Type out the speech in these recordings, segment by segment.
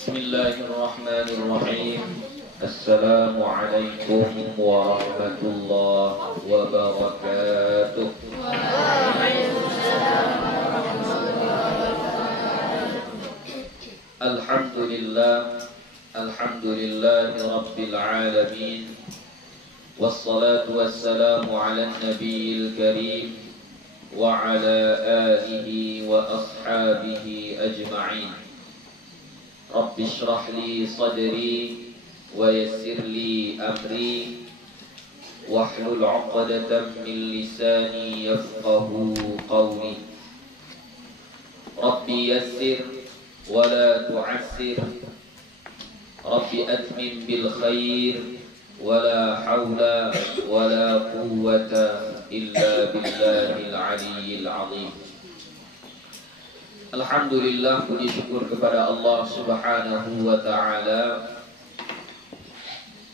Bismillahirrahmanirrahim. Assalamualaikum warahmatullahi wabarakatuh. Alhamdulillah, alhamdulillahi rabbil alamin. Wassalatu wassalamu ala nabiyil karim wa ala alihi wa ashabihi ajma'in. Rabbi shrah li sadri wa yassir li amri wahlul 'uqdatam min lisani yafqahu qawli. Rabbi yassir wa la tu'assir. Rabbi atmim bil khair wa la hawla wa la quwwata illa billahil aliyyil 'azim. Alhamdulillah, puji syukur kepada Allah Subhanahu wa ta'ala.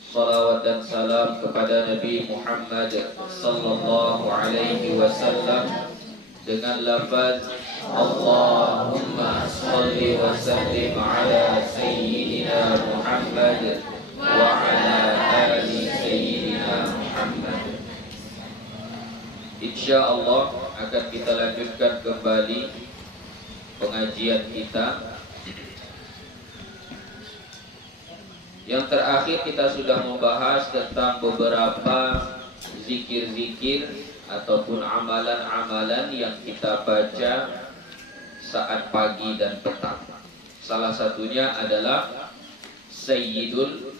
Salawat dan salam kepada Nabi Muhammad sallallahu alaihi wasallam dengan lafaz Allahumma salli wa sallim ala sayyidina Muhammad wa ala ali sayyidina Muhammad. Insyaallah akan kita lanjutkan kembali pengajian kita. Yang terakhir kita sudah membahas tentang beberapa zikir-zikir ataupun amalan-amalan yang kita baca saat pagi dan petang. Salah satunya adalah Sayyidul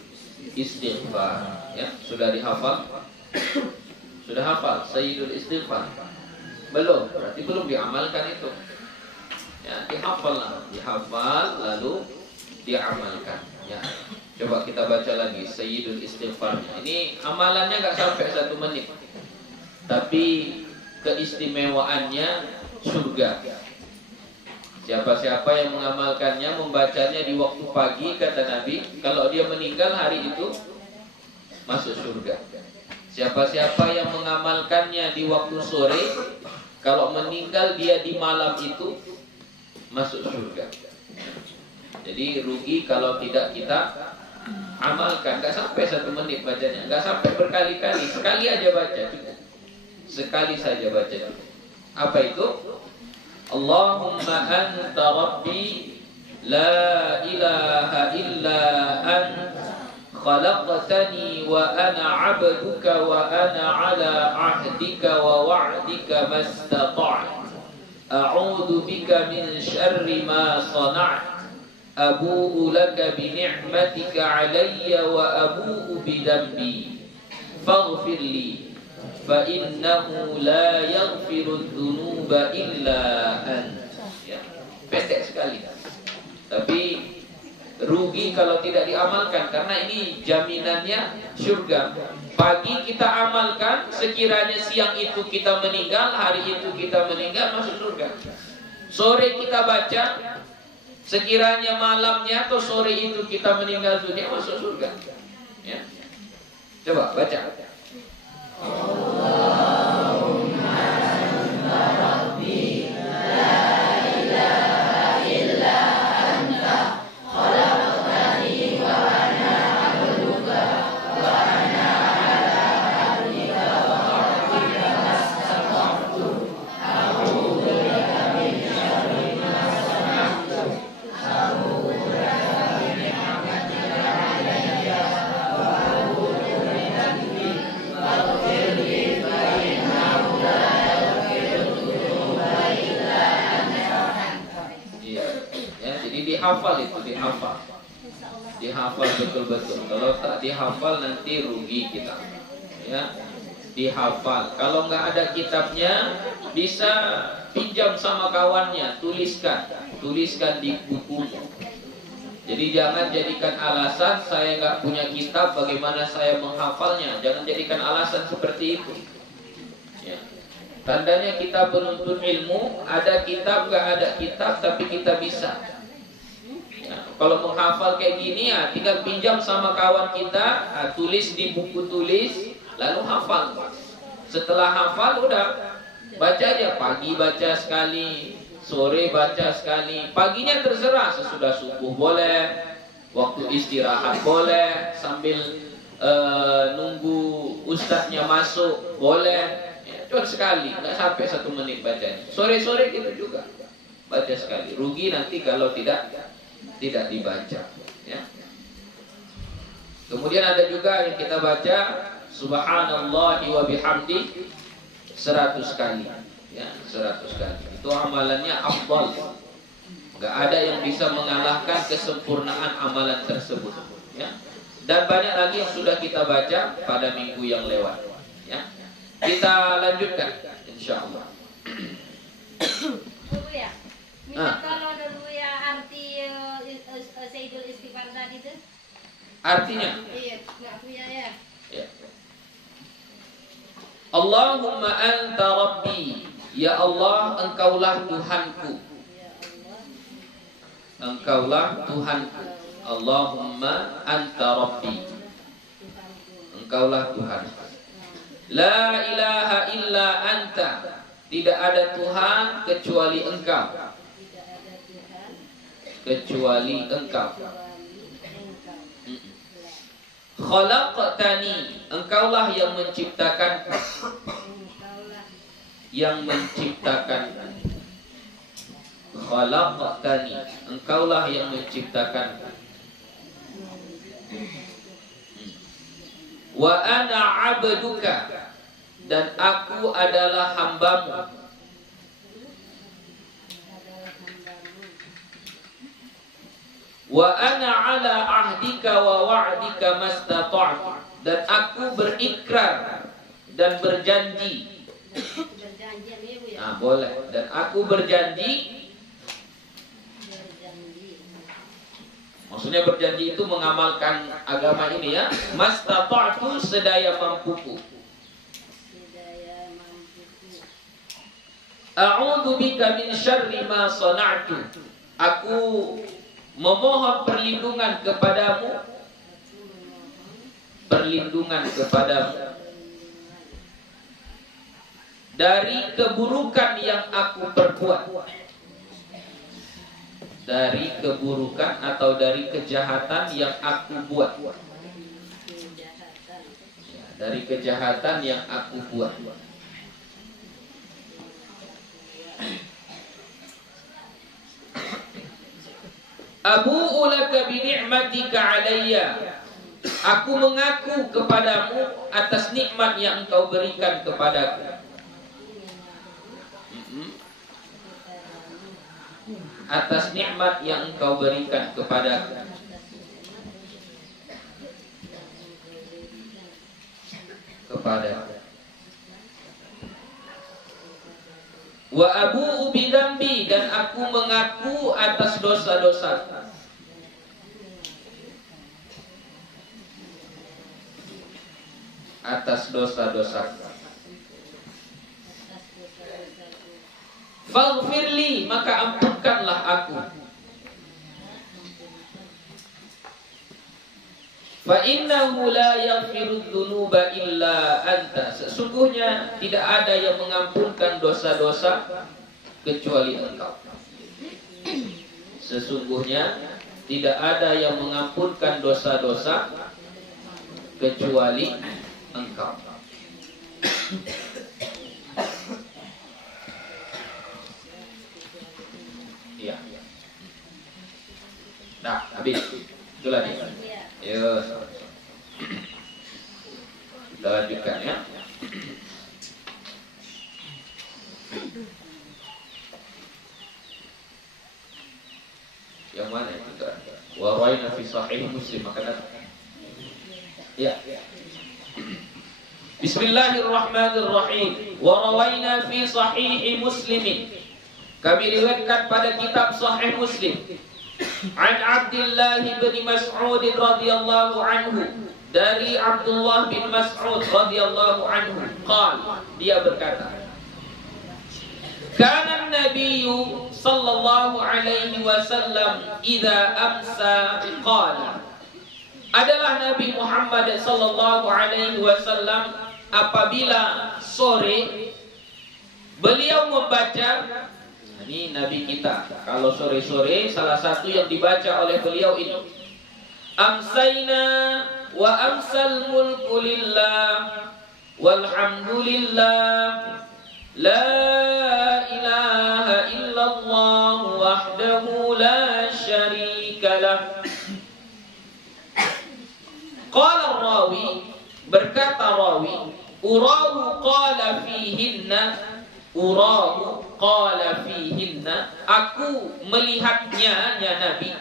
Istighfar. Ya, sudah dihafal? Sudah hafal Sayyidul Istighfar? Belum, berarti belum diamalkan itu. Ya, dihafal lalu diamalkan. Ya, coba kita baca lagi Sayyidul Istighfarnya. Ini amalannya nggak sampai 1 menit, tapi keistimewaannya surga. Siapa-siapa yang mengamalkannya, membacanya di waktu pagi, kata Nabi, kalau dia meninggal hari itu masuk surga. Siapa-siapa yang mengamalkannya di waktu sore, kalau meninggal dia di malam itu masuk surga. Jadi rugi kalau tidak kita amalkan. Gak sampai 1 menit bacanya, gak sampai berkali-kali, sekali aja baca cukup. Sekali saja baca. Apa itu? Allahumma anta rabbi la ilaha illa anta khalaqtani wa ana 'abduka wa ana 'ala 'ahdika wa wa'dika mastata'tu. A'udzu bika min syarri ma sana'tu. Abu'u laka bi ni'matika 'alayya wa abu'u bi dhanbi. Faghfir li fa innahu la yaghfiru dzunuba illa anta. Ya, pendek sekali. Tapi rugi kalau tidak diamalkan, karena ini jaminannya surga. Pagi kita amalkan, sekiranya siang itu kita meninggal, hari itu kita meninggal, masuk surga. Sore kita baca, sekiranya malamnya atau sore itu kita meninggal dunia, masuk surga. Ya. Coba baca. Allahumma anta rabbi la ilaha illa anta khalaqtani wa ana 'abduka wa ana 'ala 'ahdika wa wa'dika mastata'tu. A'udzu bika min syarri ma sana'tu. A'udzu bika min ni'matika 'alayya wa a'udzu bi dhanbi. Faghfir li fa innahu la yaghfiru dzunuba illa anta. Iya, ya, jadi dihafal itu, dihafal. Dihafal betul-betul. Kalau tak dihafal nanti rugi kita. Ya, dihafal. Kalau nggak ada kitabnya, bisa pinjam sama kawannya, tuliskan di buku. Jadi jangan jadikan alasan saya nggak punya kitab, bagaimana saya menghafalnya. Jangan jadikan alasan seperti itu. Ya. Tandanya kita penuntut ilmu, ada kitab nggak ada kitab, tapi kita bisa. Ya. Kalau menghafal kayak gini ya, tinggal pinjam sama kawan kita, tulis di buku tulis, lalu hafal. Setelah hafal udah baca aja, pagi baca sekali, sore baca sekali. Paginya terserah, sesudah subuh boleh, Waktu istirahat boleh, sambil nunggu ustadznya masuk boleh. Ya, cuma sekali, nggak sampai 1 menit bacanya. Sore-sore gitu juga baca sekali. Rugi nanti kalau tidak dibaca. Ya. Kemudian ada juga yang kita baca Subhanallahi wa bihamdi 100 kali. Ya, 100 kali. Itu amalannya afdal. Nggak ada yang bisa mengalahkan kesempurnaan amalan tersebut. Ya. Dan banyak lagi yang sudah kita baca pada minggu yang lewat. Ya. Kita lanjutkan, insya Allah. Ya. Minta tolong dulu ya arti Sayyidul Istighfar tadi itu. Artinya? Iya, nggak punya ya. Ya. Allahumma anta rabbi. Ya Allah, engkaulah Tuhanku. Engkaulah Tuhanku. Allahumma anta rabbi. Engkaulah Tuhanku. La ilaha illa anta. Tidak ada Tuhan kecuali Engkau. Kecuali Engkau. Khalaqtani. Engkaulah yang menciptakan. Yang menciptakan. Khalaqtani. Engkaulah yang menciptakan. Wa ana abduka. Dan aku adalah hambamu. Wa ana ala ahdika wa wa'dika mastata'tu. Dan aku berikrar dan berjanji. Nah, boleh. Dan aku berjanji. Maksudnya berjanji itu mengamalkan agama ini ya. Mastata'tu, sedaya mampuku. A'udzu bika min syarri ma sana'tu. Aku memohon perlindungan kepadamu. Perlindungan kepadamu dari keburukan yang aku perbuat. Dari keburukan atau dari kejahatan yang aku buat. Dari kejahatan yang aku buat. Abu'u laka bi ni'matika 'alayya. Aku mengaku kepadamu atas nikmat yang engkau berikan kepadaku. Atas nikmat yang engkau berikan kepadaku. Wa abu'u bidambi. Dan aku mengaku atas dosa-dosa. Atas dosa-dosa. Faghfirli, maka ampunkanlah aku. Fa innahu la yaghfiru dzunuba illa anta. Sesungguhnya tidak ada yang mengampunkan dosa-dosa kecuali Engkau. Sesungguhnya tidak ada yang mengampunkan dosa-dosa kecuali Engkau. Iya. Nah, habis. Itu lagi. Ayo. Kita lanjutkan ya. Yang mana itu? Wa rawaina fi sahih Muslim, makanan. Ya. Bismillahirrahmanirrahim. Wa rawaina fi sahih Muslim. Kami riwayatkan pada kitab Sahih Muslim. An Abdullah bin Mas'ud radhiyallahu anhu, dari Abdullah bin Mas'ud radhiyallahu anhu, qala, dia berkata, kana an-nabiyyu sallallahu alaihi wasallam idza amsa qala. Adalah Nabi Muhammad sallallahu alaihi wasallam apabila sore beliau membaca. Ini Nabi kita. Kalau sore-sore salah satu yang dibaca oleh beliau ini amsayna wa amsal mulku lillah walhamdulillah la ilaha illallah wahdahu la syarika lah. Qala rawi, berkata rawi, urahu qala fihinna, urahu qala fihinna, aku melihatnya, ya Nabi,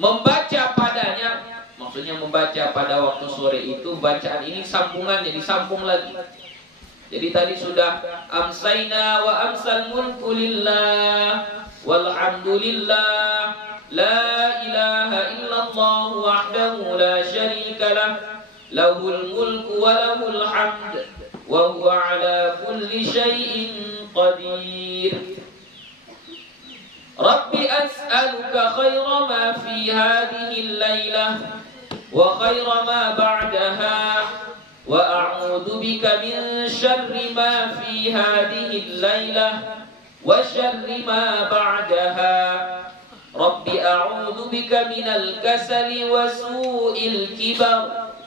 membaca padanya, maksudnya membaca pada waktu sore itu. Bacaan ini sambungannya, disambung lagi. Jadi tadi sudah amsayna wa amsal mulku lillah walhamdulillah la ilaha illallah wahdahu la syarika lah lahul mulku wa lahul hamd wa huwa ala kulli syai'in qadir. Rabbi as'aluka khaira ma fi hadhihi al-lailah wa khaira ma ba'daha wa a'udzu bika min syarri ma fi hadhihi al-lailah wa syarri ma ba'daha. Rabbi a'udzu bika minal kasali wa su'il kibar.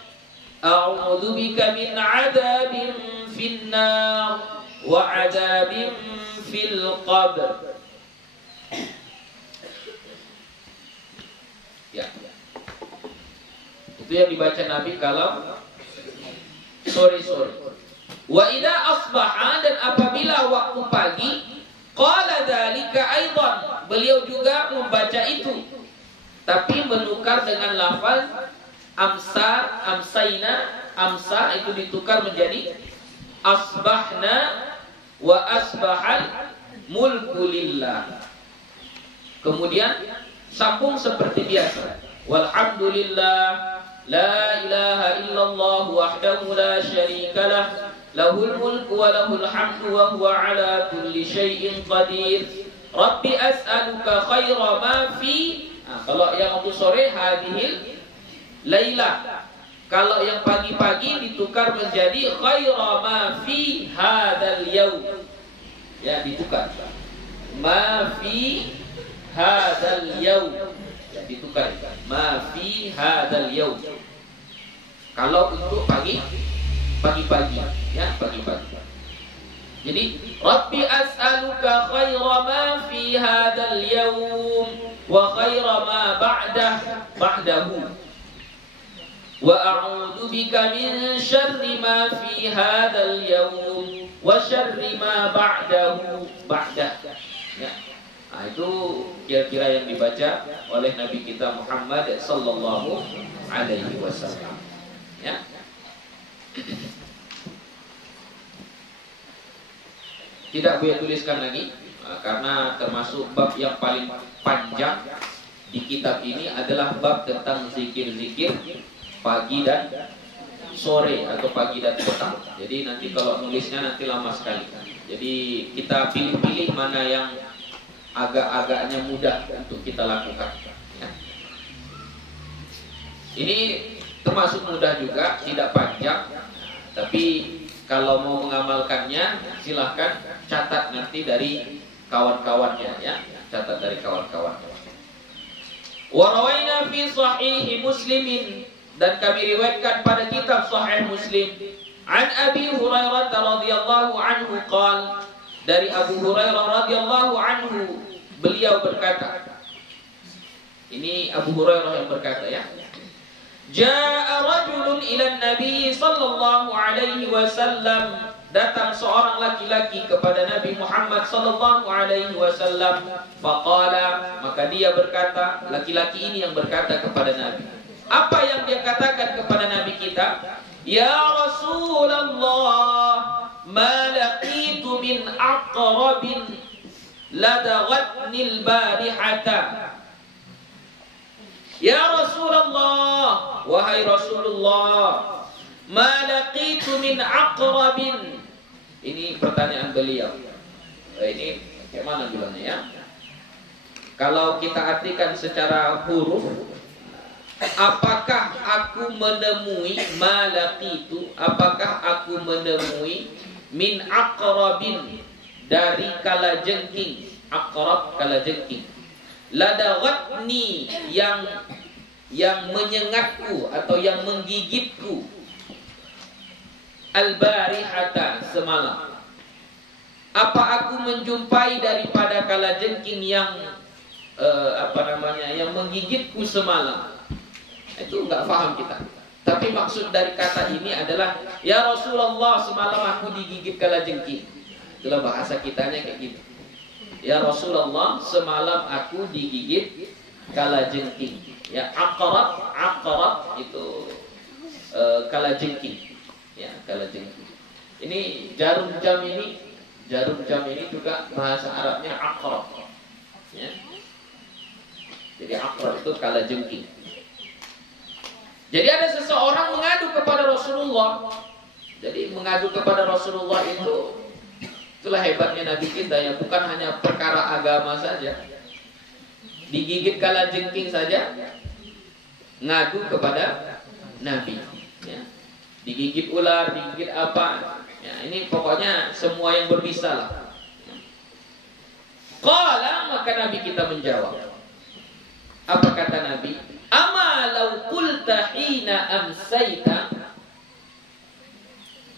A'udzu bika min 'adzabin fin nar wa 'adzabin fil qabr. Ya. Itu yang dibaca Nabi kalau sore-sore. Wa idza asbaha, dan apabila waktu pagi, qala dzalika aidan, beliau juga membaca itu, tapi menukar dengan lafaz amsa, amsayna, amsa itu ditukar menjadi asbahna wa asbahal mulku lillah. Kemudian sambung seperti biasa. Walhamdulillah la ilaha illallah wahdahu la syarika lah lahul mulku wa lahul hamdu wa huwa ala kulli syai'in qadir. Rabbi as'aluka khaira ma fi, kalau yang untuk sore hadhil lailah. Kalau yang pagi-pagi ditukar menjadi khaira ma fi hadzal yaum. Ya, ditukar. Ma fi hadzal yaum. Ya, ditukar. Ma fi hadzal yaum. Kalau untuk pagi-pagi, ya, pagi-pagi. Jadi, Rabbi as'aluka khaira ma fi hadzal yaum wa khaira ma ba'dahu. Wa a'udzu bika min syarri ma fi hadzal yaum wa syarri ma ba'dahu. Ya. Nah, itu kira-kira yang dibaca oleh Nabi kita Muhammad sallallahu alaihi wasallam. Ya. Tidak boleh tuliskan lagi, karena termasuk bab yang paling panjang di kitab ini adalah bab tentang zikir-zikir pagi dan sore atau pagi dan petang. Jadi nanti kalau nulisnya nanti lama sekali. Jadi kita pilih-pilih mana yang agak-agaknya mudah untuk kita lakukan. Ya. Ini termasuk mudah juga, tidak panjang. Tapi kalau mau mengamalkannya, silahkan catat nanti dari kawan-kawannya, ya. Catat dari kawan-kawan. Wa rawaina fi sahih Muslimin, dan kami riwayatkan pada kitab Sahih Muslim, an Abi Hurairah radhiyallahu anhu qala, dari Abu Hurairah radhiyallahu anhu, beliau berkata, ini Abu Hurairah yang berkata, ya. Ja'a rajulun ila Nabi sallallahu alaihi wasallam, datang seorang laki-laki kepada Nabi Muhammad sallallahu alaihi wasallam. Faqala, maka dia berkata, laki-laki ini yang berkata kepada Nabi. Apa yang dia katakan kepada Nabi kita? Ya Rasulullah, ma laqitu min aqrabin ladaghatni al-barihata. Ya Rasulullah, wahai Rasulullah, ma laqitu min aqrabin. Ini pertanyaan beliau. Ini bagaimana bilangnya, ya? Kalau kita artikan secara huruf, apakah aku menemui, ma laqitu, apakah aku menemui min aqrabin, dari kalajengking. Aqrab, kalajengking. Ladaghatni, yang yang menyengatku atau yang menggigitku al-barihata semalam. Apa aku menjumpai daripada kalajengking yang yang menggigitku semalam? Itu enggak paham kita. Tapi maksud dari kata ini adalah, ya Rasulullah, semalam aku digigit kalajengking. Itulah bahasa kitanya kayak gitu. Ya Rasulullah, semalam aku digigit kalajengking. Ya, aqrab itu kalajengking. Ya, kalajengking. Ini jarum jam ini juga bahasa Arabnya aqrab. Ya. Jadi aqrab itu kalajengking. Jadi ada seseorang mengadu kepada Rasulullah. Jadi mengadu kepada Rasulullah itulah hebatnya Nabi kita ya, bukan hanya perkara agama saja. Digigit kalajengking saja ngadu kepada Nabi. Ya. Digigit ular, digigit apa? Ya, ini pokoknya semua yang berbisa lah. Qala, maka Nabi kita menjawab. Apa kata Nabi? Ama law qulta hina amsayta,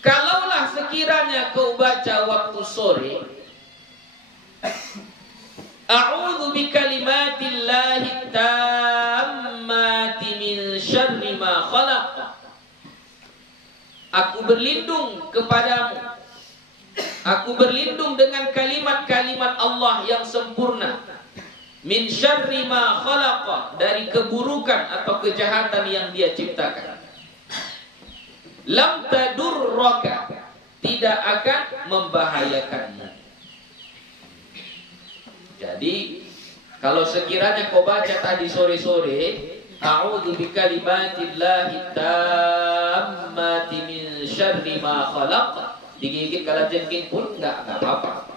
kalaulah sekiranya kau baca waktu sore, a'udzu bikalimatillahi tammati min syarri ma khalaq, aku berlindung kepadamu, aku berlindung dengan kalimat-kalimat Allah yang sempurna, min syarri ma khalaqa, dari keburukan atau kejahatan yang Dia ciptakan. Lam tadurraka, tidak akan membahayakanmu. Jadi kalau sekiranya kau baca tadi sore-sore, a'udzu bikalimatillahi tammati min syarri ma khalaq, digigit kalajengking pun enggak apa-apa.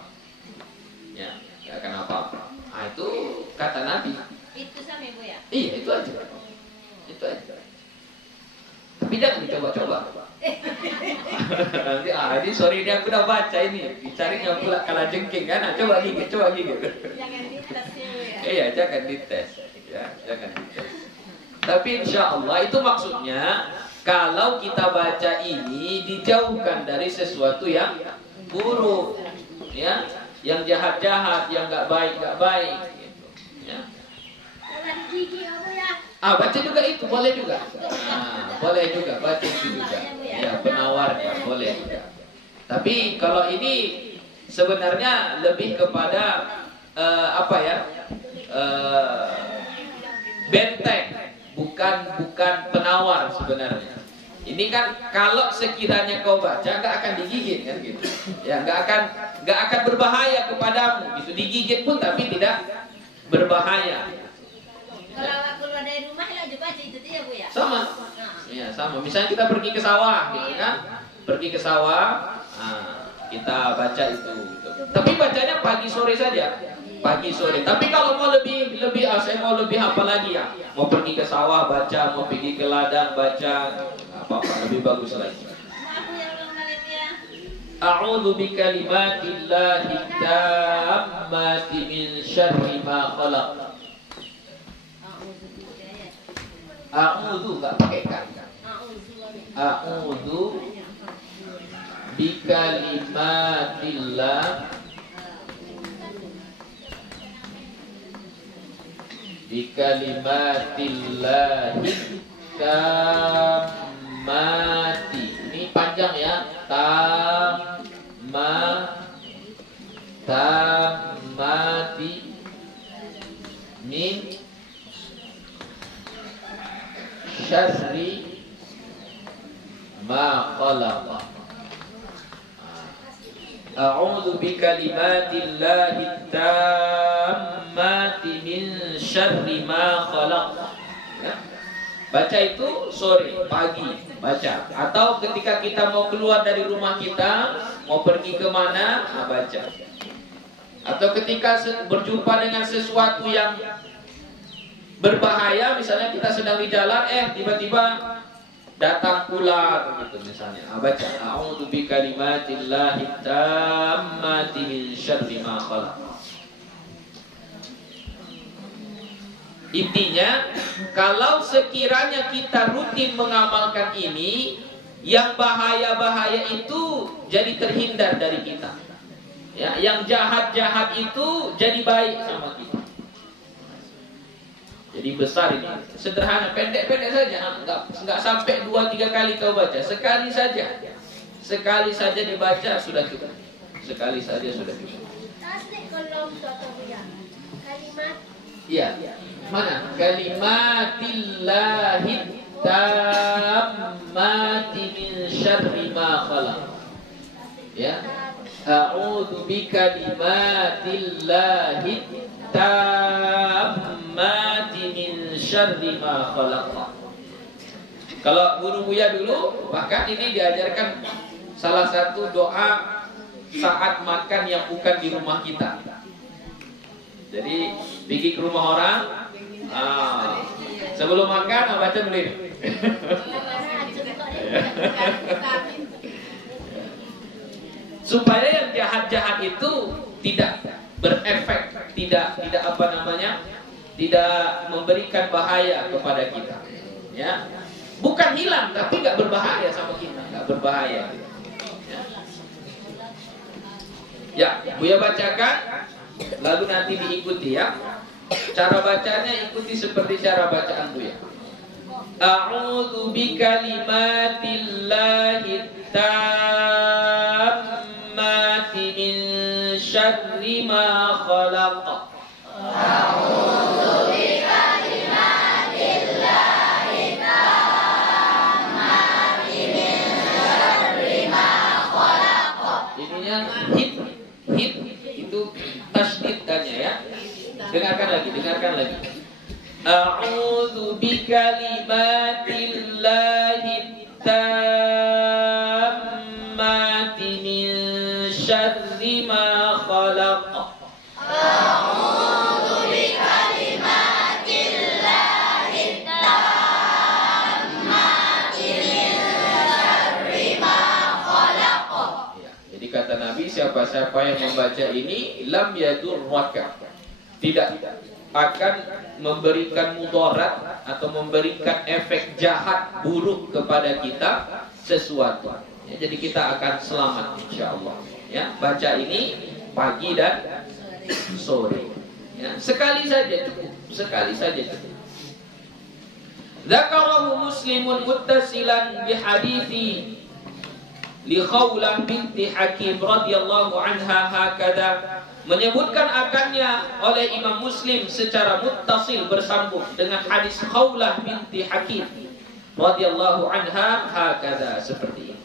Ya, enggak akan apa-apa. Nah, itu kata Nabi. Itu sama Ibu ya? Iya, itu aja. Itu aja. Tapi jangan dicoba-coba. Nanti ini sorry ini aku udah baca ini. Dicarinya pula kalajengking kan. Nah, coba gigit. Jangan dites ya. Iya, jangan dites. Ya, jangan dites. Tapi insya Allah itu maksudnya kalau kita baca ini dijauhkan dari sesuatu yang buruk, ya, yang jahat-jahat, yang nggak baik gitu, ya. Baca juga itu boleh juga. Boleh juga baca itu juga. Ya, penawarnya boleh juga. Tapi kalau ini sebenarnya lebih kepada benteng, bukan penawar sebenarnya. Ini kan kalau sekiranya kau baca nggak akan digigit kan gitu. Ya, nggak akan berbahaya kepadamu gitu. Digigit pun tapi tidak berbahaya. Kalau keluar dari rumah ya baca itu ya Bu ya. Sama. Ya, sama. Misalnya kita pergi ke sawah gitu kan. Pergi ke sawah, kita baca itu gitu. Tapi bacanya pagi sore saja. Pagi sore. Tapi kalau mau lebih saya mau lebih apa lagi ya? Mau pergi ke sawah baca, mau pergi ke ladang baca, apa-apa lebih bagus lagi. Aku yang belum kalian ya. A'udzu bikalimatillahi tammati min syarri ma khalaq. A'udzu enggak pakai kan? A'udzu bikalimatillah bikalimatillahi tammati. Ini panjang ya. Tammati min syarri ma khalaqa. A'udzu bikalimatillahi tammati min syarri ma khalaq. Ya. Baca itu sore, pagi, baca. Atau ketika kita mau keluar dari rumah kita, mau pergi kemana, baca. Atau ketika berjumpa dengan sesuatu yang berbahaya, misalnya kita sedang di jalan, tiba-tiba datang ular gitu misalnya. Baca a'udzu bikalimatillahi tammati min syarri ma khalaq. Intinya, kalau sekiranya kita rutin mengamalkan ini, yang bahaya-bahaya itu jadi terhindar dari kita. Ya, yang jahat-jahat itu jadi baik sama kita. Jadi besar ini. Sederhana, pendek-pendek saja. Enggak sampai 2-3 kali kau baca. Sekali saja. Sekali saja dibaca sudah cukup. Sekali saja sudah cukup. Kalimat. Iya. Mana? Kalimatillahi tammati min syarri ma khalaq. Ya. A'udzu bikalimatillahi tammati min syarri ma khalaq. Kalau guru Buya dulu, bahkan ini diajarkan salah satu doa saat makan yang bukan di rumah kita. Jadi pergi ke rumah orang, sebelum makan baca dulu ini. Supaya yang jahat-jahat itu tidak berefek, tidak memberikan bahaya kepada kita. Ya, bukan hilang tapi nggak berbahaya sama kita, nggak berbahaya. Ya, Buya bacakan. Lalu nanti diikuti ya. Cara bacanya ikuti seperti cara bacaan Buya. A'udzu bikalimatillahi tammati min syarri ma khalaq. A'udzu bikalimatillahi tammati min syarri ma khalaq. Ininya hit itu tasydid tanya ya. Dengarkan lagi. A'udzu bikalimatillahi tammati min syarri ma khalaq. A'udzu bikalimatillahi tammati min syarri ma khalaq. Jadi kata Nabi, siapa-siapa yang membaca ini lam yadurraka, tidak akan memberikan mudarat atau memberikan efek jahat buruk kepada kita sesuatu. Ya, jadi kita akan selamat insyaallah. Ya, baca ini pagi dan sore. Ya, sekali saja cukup. Dzakarahu Muslimun muttasilan bihadithi li Khawlah binti Hakim radhiyallahu anha hakadha, menyebutkan akannya oleh Imam Muslim secara muttasil bersambung dengan hadis Khawlah binti Hakim radhiyallahu anha hakadha, seperti ini.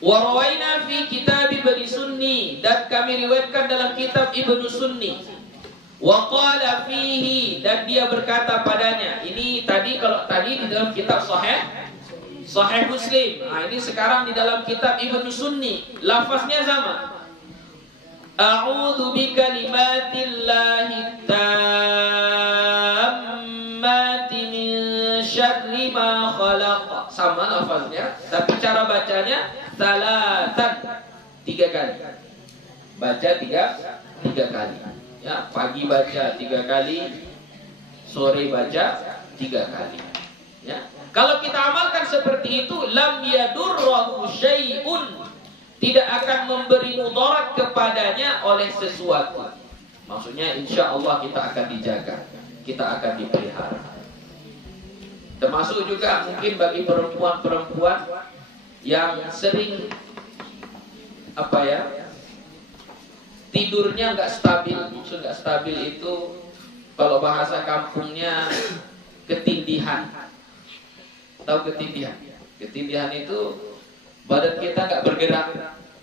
Wa rawaina fi kitab Ibnu Sunni, dan kami riwayatkan dalam kitab Ibnu Sunni. Wa qala fihi, dan dia berkata padanya. Ini tadi, kalau tadi di dalam kitab Sahih Muslim. Nah, ini sekarang di dalam kitab Ibnu Sunni. Lafaznya sama. A'udzu bikalimatillahi tammati min syarri ma khalaq. Sama lafaznya, tapi cara bacanya salatan, 3 kali. Baca tiga kali. Ya, pagi baca 3 kali, sore baca 3 kali. Ya. Kalau kita amalkan seperti itu, lam yadurruhu syai'un, tidak akan memberi mudarat kepadanya oleh sesuatu. Maksudnya insya Allah kita akan dijaga, kita akan dipelihara. Termasuk juga mungkin bagi perempuan-perempuan yang sering tidurnya nggak stabil. Maksud nggak stabil itu kalau bahasa kampungnya ketindihan. Tahu ketindihan? Ketindihan itu badan kita nggak bergerak,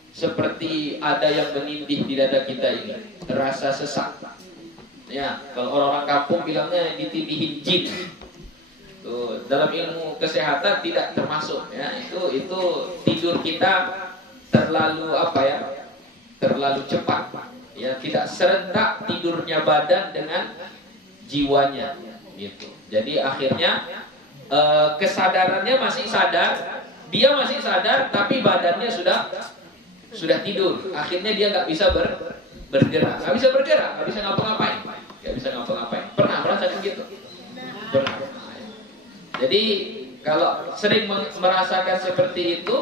seperti ada yang menindih di dada kita ini, rasa sesak. Ya, kalau orang-orang kampung bilangnya ditindihin jin. Tuh, dalam ilmu kesehatan tidak termasuk. Ya, itu tidur kita terlalu terlalu cepat. Ya, tidak serentak tidurnya badan dengan jiwanya. Gitu. Jadi akhirnya kesadarannya masih sadar, dia masih sadar, tapi badannya sudah sudah tidur. Akhirnya dia nggak bisa bergerak, nggak bisa bergerak, nggak bisa ngapa-ngapain, Pernah merasakan gitu? Pernah. Jadi kalau sering merasakan seperti itu,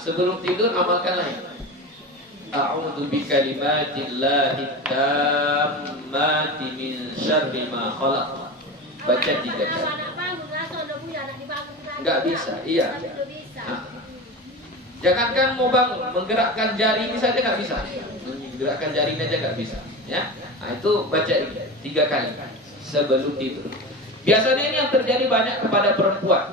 sebelum tidur amalkanlah ini. A'udzu bikalimatillahi tammati min syarri ma khalaq. Baca 3 kali. Enggak bisa, iya. Jangankan mau bangun, menggerakkan jari ini saja nggak bisa. Menggerakkan jari ini aja nggak bisa. Ya, itu baca 3 kali sebelum tidur. Biasanya ini yang terjadi banyak kepada perempuan.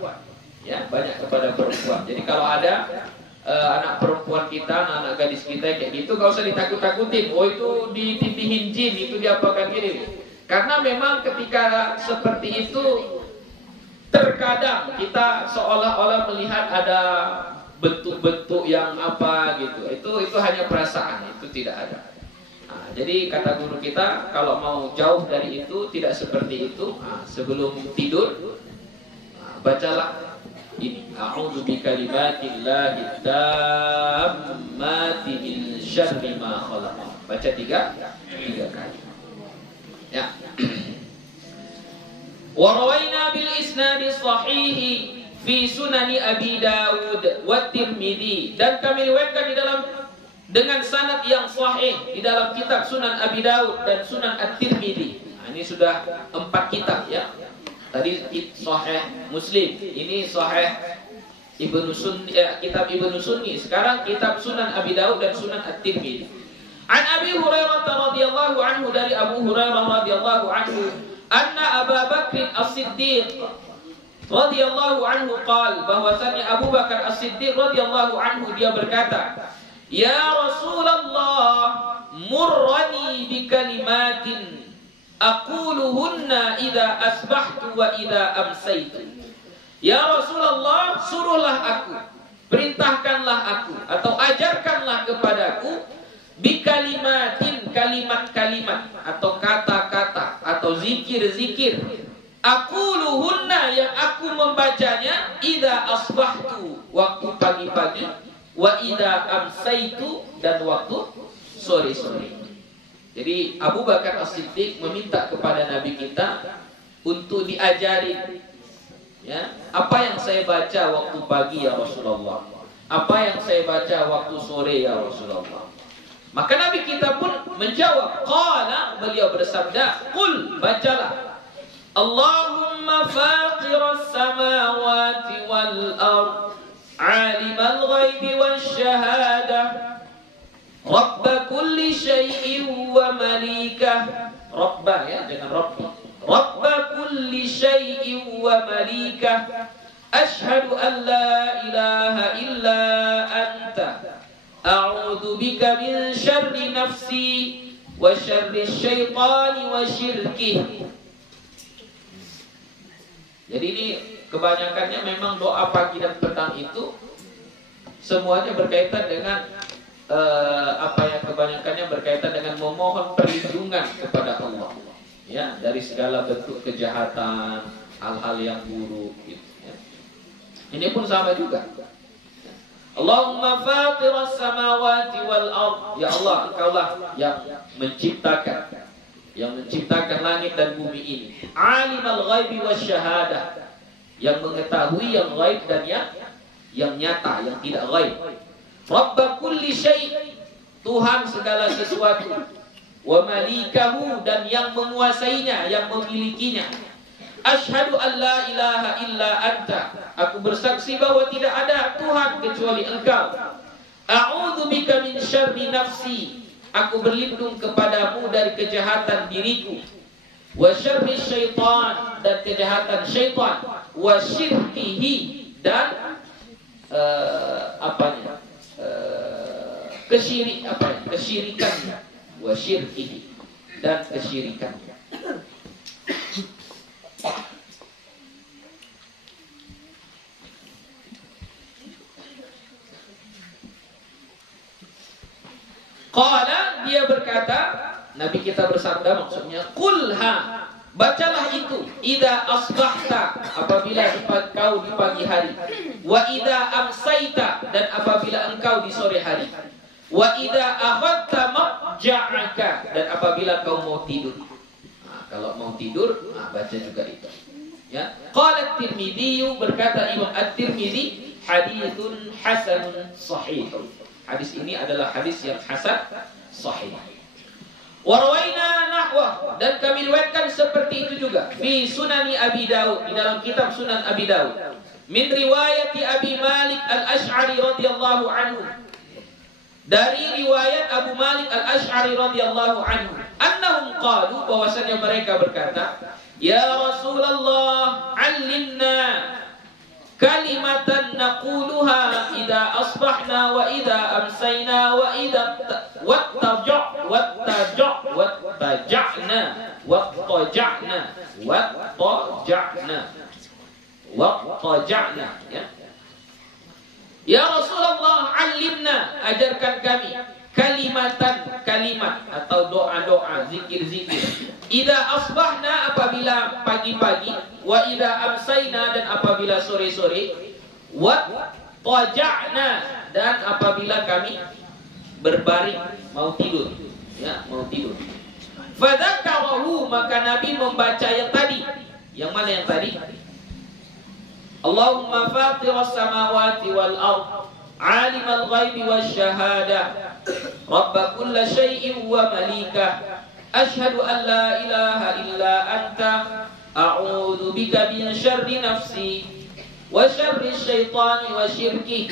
Ya, banyak kepada perempuan. Jadi kalau ada anak perempuan kita, anak gadis kita kayak gitu, gak usah ditakut-takutin. Oh itu ditindihin jin, itu diapakan gini. Karena memang ketika seperti itu, terkadang kita seolah-olah melihat ada bentuk-bentuk yang apa gitu. Itu hanya perasaan, itu tidak ada. Jadi kata guru kita, kalau mau jauh dari itu, tidak seperti itu. Sebelum tidur, bacalah ini, a'udzu bikalimatillahi tammati min syarri ma khalaq. Baca 3 kali. Ya. Wa rawaina bil isnadi sahih fi sunani Abi Dawud wa Tirmidzi, dan kami riwayatkan di dalam dengan sanad yang sahih di dalam kitab Sunan Abi Dawud dan Sunan At-Tirmidzi. Ini sudah 4 kitab ya. Tadi Sahih Muslim, ini Sahih Ibnu Sunni, kitab Ibnu Sunni. Sekarang kitab Sunan Abi Dawud dan Sunan At-Tirmidzi. An Abi Hurairah radhiyallahu anhu, dari Abu Hurairah radhiyallahu anhu, anna Abu Bakr As-Siddiq radhiyallahu anhu qala, bahwasanya Abu Bakar As-Siddiq radhiyallahu anhu dia berkata, "Ya Rasulullah, murrani bi kalimatin aquluhunna idza asbahtu wa idza amsaytu." Ya Rasulullah, suruhlah aku, perintahkanlah aku, atau ajarkanlah kepadaku bikalimatin, kalimat-kalimat atau kata-kata atau zikir-zikir, aquluhunna, yang aku membacanya idza asbahtu, waktu pagi-pagi, wa idza amsaytu, dan waktu sore-sore. Jadi Abu Bakar As-Siddiq meminta kepada Nabi kita untuk diajari, ya, apa yang saya baca waktu pagi ya Rasulullah, apa yang saya baca waktu sore ya Rasulullah. Maka Nabi kita pun menjawab, qala, beliau bersabda, qul, bacalah, Allahumma faqiras samawati wal ard, alimal ghaibi wasyahadah, Rabb kulli syai'in wa malikah. Rabba, ya, jangan Rabbi. Rabb kulli syai'in wa malikah. Ashhadu an la ilaha illa anta. A'udzu bika min syarri nafsi wa syarri syaitani wa syirkih. Jadi ini kebanyakannya memang doa pagi dan petang itu semuanya berkaitan dengan kebanyakannya berkaitan dengan memohon perlindungan kepada Allah, ya, dari segala bentuk kejahatan, hal-hal yang buruk gitu, ya. Ini pun sama juga. Allahumma fatiras samawati wal ard, ya Allah, Engkaulah yang menciptakan langit dan bumi ini. Alimal ghaibi wasyahadah, yang mengetahui yang ghaib dan yang nyata, yang tidak ghaib. Rabb kulli syai', Tuhan segala sesuatu. Wa malikahu, dan yang menguasainya, yang memilikinya. Asyhadu an la ilaha illa anta, aku bersaksi bahwa tidak ada Tuhan kecuali Engkau. A'udzu bika min syarri nafsi, aku berlindung kepadamu dari kejahatan diriku. Wa syarri syaitan, dan kejahatan syaitan. Wa syirkihi, dan kesyirikannya. Wa syirkihi, dan kesyirikannya. Qala, dia berkata, Nabi kita bersabda, maksudnya, qulha, bacalah itu, idza asbahta, apabila engkau di pagi hari, wa idza amsayta, dan apabila engkau di sore hari. Wa idza akhadta mabja'aka, dan apabila kau mau tidur. Nah, kalau mau tidur, baca juga itu. Ya. Qala At-Tirmidzi, berkata Imam At-Tirmidzi, haditsun hasanun sahih. Hadis ini adalah hadis yang hasan sahih. Wa rawaina nahwa, dan kami riwayatkan seperti itu juga fi Sunani Abi Daud, di dalam kitab Sunan Abi Daud, min riwayati Abi Malik Al-Asy'ari radhiyallahu anhu, dari riwayat Abu Malik Al-Asy'ari radhiyallahu anhu, annahum qalu, bahwasanya mereka berkata, ya Rasulullah, 'allimna kalimatan naquluha idza asbahna wa idza amsayna wa idza wattaja'na, ya Rasulullah, 'allimna, ajarkan kami kalimat atau doa-doa, zikir-zikir. Idza asbahna, apabila pagi-pagi, wa idza amsayna, dan apabila sore-sore, wa taja'na, dan apabila kami berbaring mau tidur, ya, mau tidur. Fadzakarahu, maka Nabi membaca yang tadi. Yang mana yang tadi? Allahumma fatiras samawati wal ardh, alimal ghaibi wasyahadah, Rabba kulla syai'in wa malikah, ashhadu an la ilaha illa anta, a'udzu bika min syarri nafsi wa syarri syaitani wa syirkih.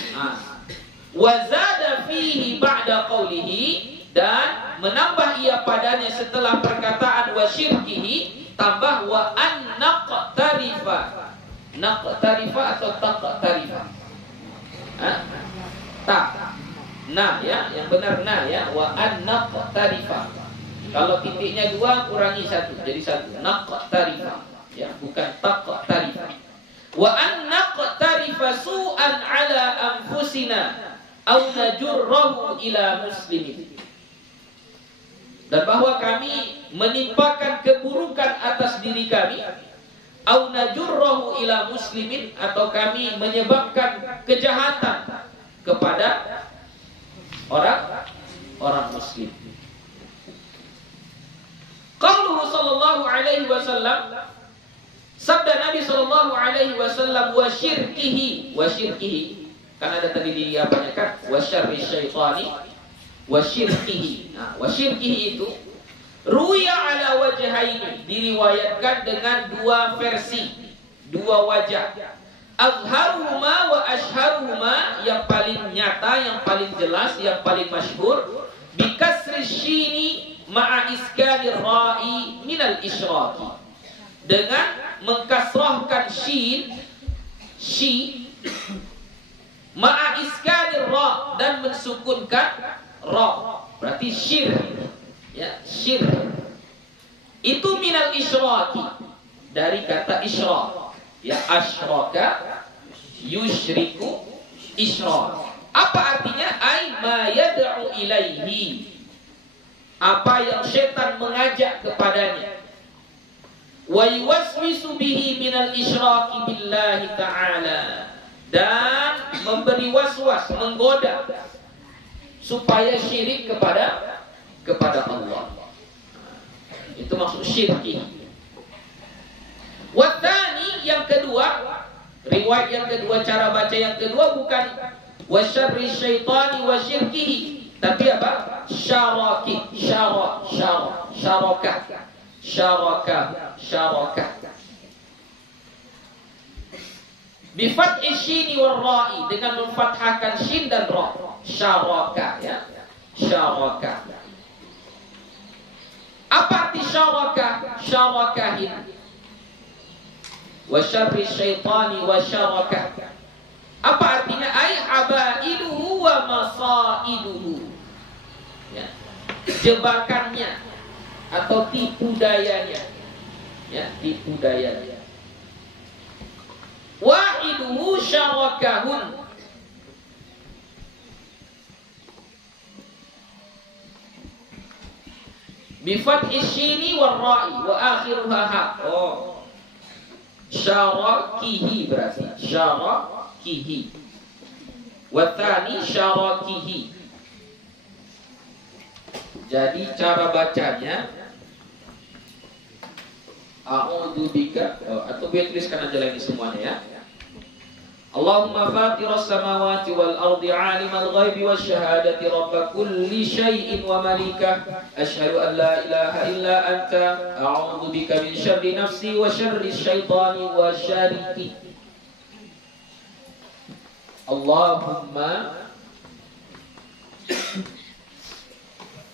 Wa zada fihi ba'da qawlihi, dan menambah ia padanya setelah perkataan wa syirkihi, tambah wa an naqtarifa. Naqtarifa atau taqtarifa? Nah, ya, yang benar nah, ya, wa an naqtarifa. Kalau titiknya 2 kurangi 1 jadi 1. Naqtarifa, ya, bukan taqtarifa. Wa an naqtarifa su'an ala anfusina aw najurrahu ila muslimin. Dan bahwa kami menimpakan keburukan atas diri kami, aw najurrahu ila muslimin, atau kami menyebabkan kejahatan kepada orang muslim. Qauluhu sallallahu alaihi wasallam, sabda Nabi sallallahu alaihi wasallam, wa syirkihi, kan ada tadi diapanyakan wa syarri syaitani wa syirkihi. Nah, wa syirkihi itu ruya ala wajhaini, diriwayatkan dengan 2 versi, 2 wajah. Azharuhuma wa ashharuhuma, yang paling nyata, yang paling jelas, yang paling masyhur, bi kasri syini ma'a iskanir ra'i minal isyraqi, dengan mengkasrahkan shin ma'a iskanir ra, dan mensukunkan ra, berarti syir, ya, syir. Itu minal isyraqi, dari kata isyraq, ya, asyraka yusyriku isyraq. Apa artinya? Ai ma yad'u ilaihi, apa yang setan mengajak kepadanya. Wa yuwaswisu bihi minal isyraqi billahi ta'ala, dan memberi waswas, menggoda supaya syirik kepada Allah. Itu maksud syirki. Wathani, yang kedua, riwayat yang kedua, cara baca yang kedua bukan wa syarri syaitani wa syirkihi, tapi apa? Syaraki, syaraka. Bi fathi syini war ra'i, dengan memfathahkan shin dan ra. Syaraka, ya. Syaraka. Apa arti syaraka? Syarakahin. Wa syarri syaitani wa syaraka. Apa artinya? Ai habailuhu wa masaiduhu, ya, jebakannya atau tipu dayanya, ya, tipu dayanya. Wa'iduhu syarakahun, bi fathi syini war ra'i wa akhiruha ha. Oh, syarakihi, berarti syarakihi. Wa tsani syarakihi. Jadi cara bacanya a'udzubika, atau biar tuliskan aja lagi semuanya ya. Allahumma fatiras samawati wal ardi alimal ghaibi wasyahadati rabba kulli syai'in wa malikah asyhadu an la ilaha illa anta a'udzubika min syarri nafsi wa syarri syaitani wa syariki. Allahumma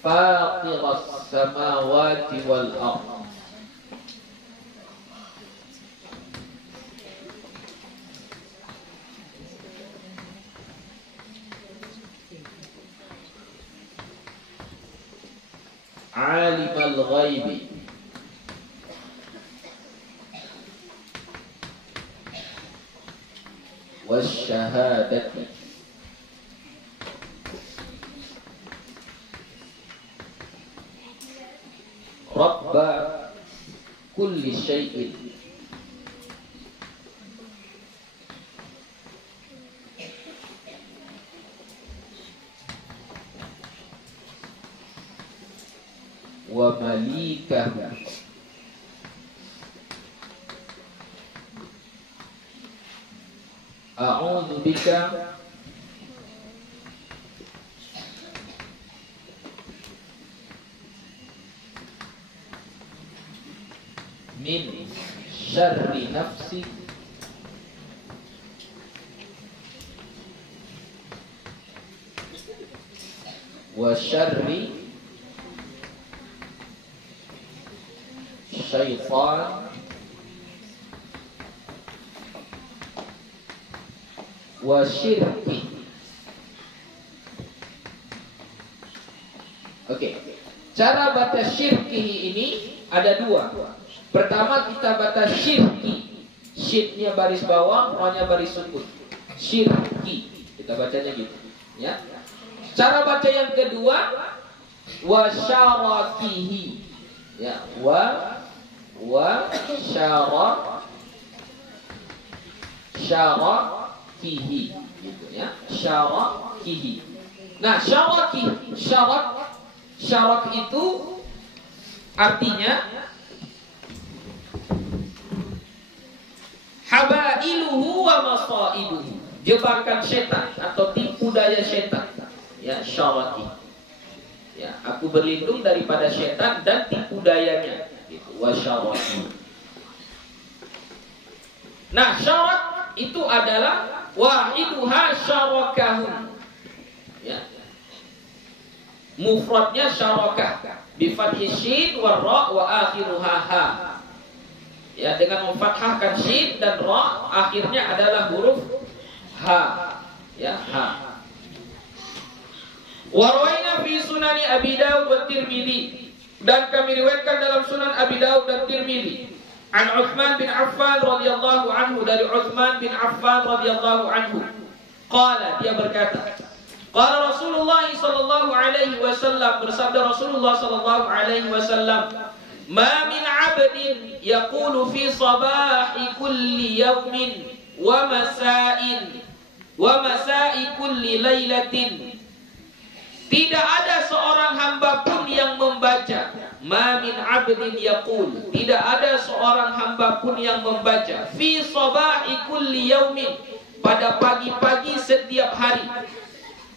fatiras samawati wal ardi alimal ghaibi wasyahadati rabba kulli syai'in wa malikahu a'udzu bika min syarri nafsi wa syarri syaitan wa syirki. Oke. Cara baca syirki ini ada dua. Pertama kita baca syirki. Syirknya baris bawah, ro-nya baris sukun. Syirki. Kita bacanya gitu, ya. Cara baca yang kedua wa syarakihi. Ya, wa syarakihi gitu ya, syarakihi. Nah, syarak itu artinya habailuhu wa masaiduhu, jebakan setan atau tipu daya setan. Ya, syaraki. Ya, aku berlindung daripada setan dan tipu dayanya. Gitu, wa syaraki. Nah, syarak itu adalah wahiduha syarakahum. Ya. Mufradnya syarakah bi fathi syin wa ra wa akhiruha ha. Ya, dengan memfathahkan syin dan ra, akhirnya adalah huruf ha. Ya, ha. Wa rawaina fi sunani Abi Daud wa Tirmidzi, dan kami riwayatkan dalam Sunan Abi Daud dan Tirmidzi an Utsman bin Affan radhiyallahu anhu, dari Utsman bin Affan radhiyallahu anhu. Qala, dia berkata, qala Rasulullah sallallahu alaihi wasallam, bersabda Rasulullah sallallahu alaihi wasallam, ma min 'abdin yaqulu fi sabahi kulli yawmin wa masa'i kulli lailatin. Tidak ada seorang hamba pun yang membaca, ma min 'abdin yaqul, tidak ada seorang hamba pun yang membaca fi sabahi kulli yaumin, pada pagi-pagi setiap hari,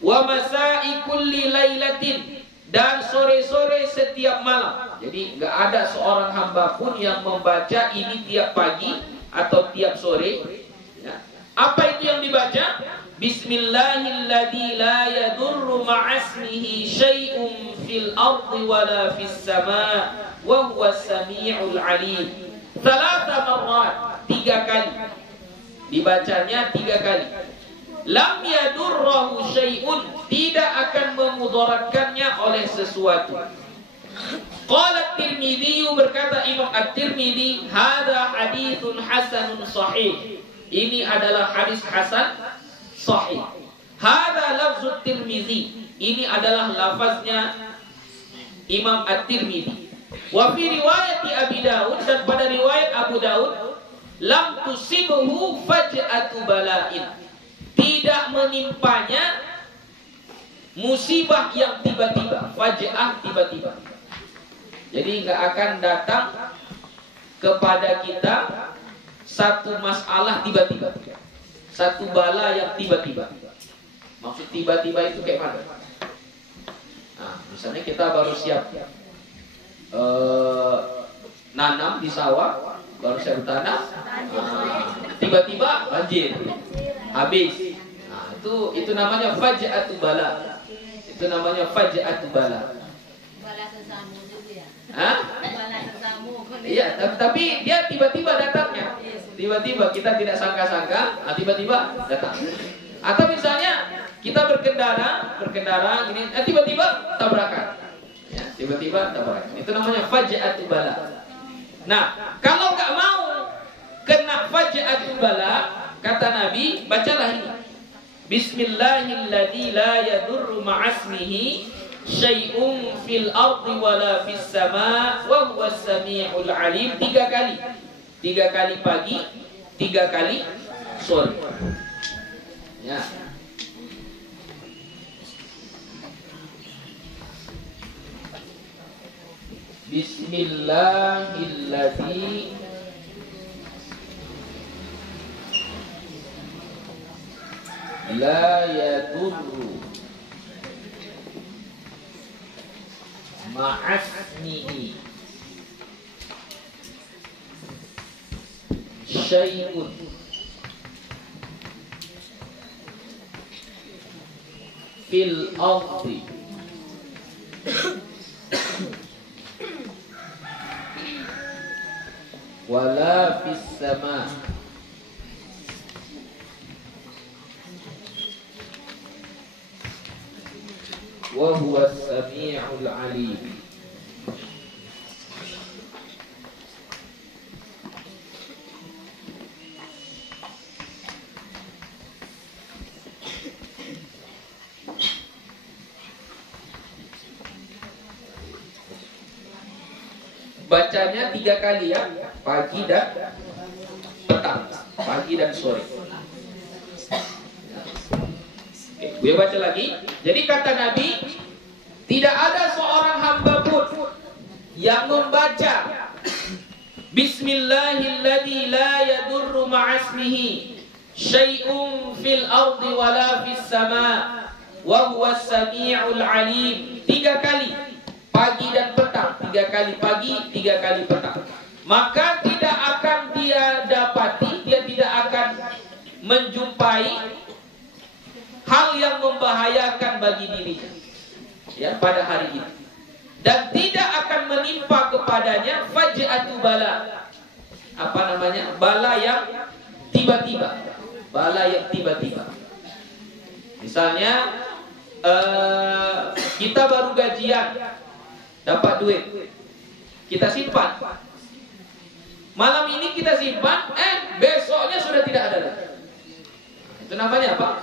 wa masa'i kulli lailatin, dan sore-sore setiap malam. Jadi enggak ada seorang hamba pun yang membaca ini tiap pagi atau tiap sore. Ya. Apa itu yang dibaca? Bismillahilladzi la yadurru ma'asmihi syai'un fil ardi wala fis sama' wa huwas sami'ul 'alim. 3 marrat, 3 kali. Dibacanya 3 kali. Lam yadurruhu syai'un, tidak akan memudaratkannya oleh sesuatu. Qala At-Tirmidzi, berkata Imam At-Tirmidzi, hadza haditsun hasanun sahih. Ini adalah hadis hasan sahih. Hadza lafzut Tirmidzi, ini adalah lafaznya Imam At-Tirmidzi. Wa fi riwayat Abi Daud, dan pada riwayat Abu Daud, lam tusibhu faj'atu bala'in, tidak menimpanya musibah yang tiba-tiba, faj'ah tiba-tiba. Jadi nggak akan datang kepada kita satu masalah tiba-tiba, satu bala yang tiba-tiba. Maksud tiba-tiba itu kayak mana? Nah, misalnya kita baru siap nanam di sawah, baru siap tanam, tiba-tiba banjir, habis. Nah, itu namanya faj'atu bala. Itu namanya faj'atu bala. Bala sesamu juga ya. Hah? Bala sesamu. Iya, tapi dia tiba-tiba datangnya. Tiba-tiba kita tidak sangka-sangka, tiba-tiba datang. Atau misalnya kita berkendara gini, tiba-tiba tabrakan. Ya, tiba-tiba tabrakan. Itu namanya faj'atu bala. Nah, kalau nggak mau kena faj'atu bala, kata Nabi, bacalah ini. Bismillahilladzi la yadurru ma'asmihi syai'un fil ardi wala fis sama' wa huwas sami'ul alim 3 kali. 3 kali pagi, 3 kali sore. Ya. Bismillahilladzi la yadurru ma'asmihi syai'un fil ardi wala fis sama' wa huwas sami'ul alim. Bacanya 3 kali ya, pagi dan petang, pagi dan sore. Oke, gue baca lagi. Jadi kata Nabi, tidak ada seorang hamba pun yang membaca Bismillahilladzi la yadurru ma'asmihi syai'un fil ardi wala fis sama' wa huwas sami'ul alim 3 kali pagi dan petang, 3 kali pagi, 3 kali petang, maka tidak akan dia dapati, dia tidak akan menjumpai hal yang membahayakan bagi dirinya ya pada hari ini, dan tidak akan menimpa kepadanya faj'atu bala. Apa namanya? Bala yang tiba-tiba. Bala yang tiba-tiba. Misalnya kita baru gajian, dapat duit, kita simpan. Malam ini kita simpan, besoknya sudah tidak ada lagi. Itu namanya apa?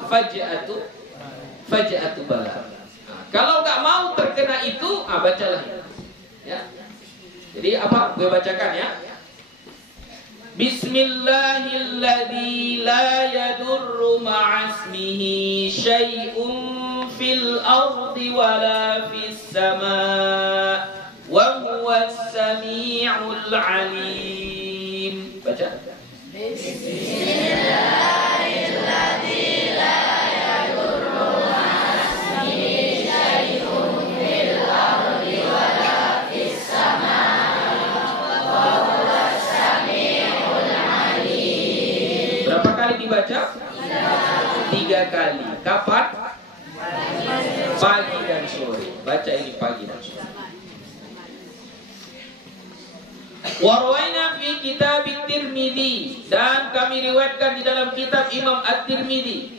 Faj'atu bala. Nah, kalau nggak mau terkena itu, bacalah. Ya. Jadi apa? Gue bacakan ya. Bismillahilladzi la yadurru ma'asmihi syai'un fil ardi wala fis sama' wa huwas sami'ul alim. Baca. Bismillahilladzi la yadurru ma'asmihi syai'un fil ardi wala fis sama' wa huwas sami'ul alim. Berapa kali dibaca? 3 kali. Kapan? Pagi dan sore. Baca ini pagi dan sore. Warwaina fi kitab At-Tirmidzi, dan kami riwayatkan di dalam kitab Imam At-Tirmidzi.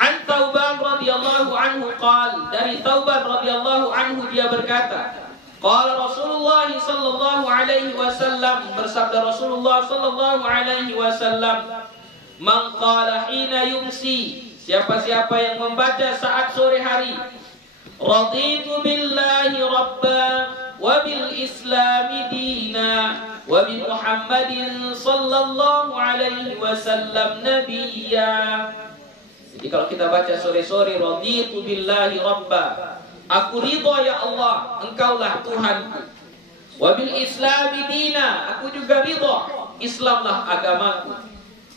An Thauban radhiyallahu anhu qala, dari Thauban radhiyallahu anhu dia berkata, qala Rasulullah sallallahu alaihi wasallam, bersabda Rasulullah sallallahu alaihi wasallam, man qala hina yumsi, siapa-siapa yang membaca saat sore hari, raditu billahi rabba wa bil islami dina wa bi Muhammadin sallallahu alaihi wasallam nabiyya, Jadi kalau kita baca sore-sore, raditu billahi rabba, aku ridha ya Allah, engkaulah Tuhanku. Wa bil islami dina, aku juga ridha, Islamlah agamaku.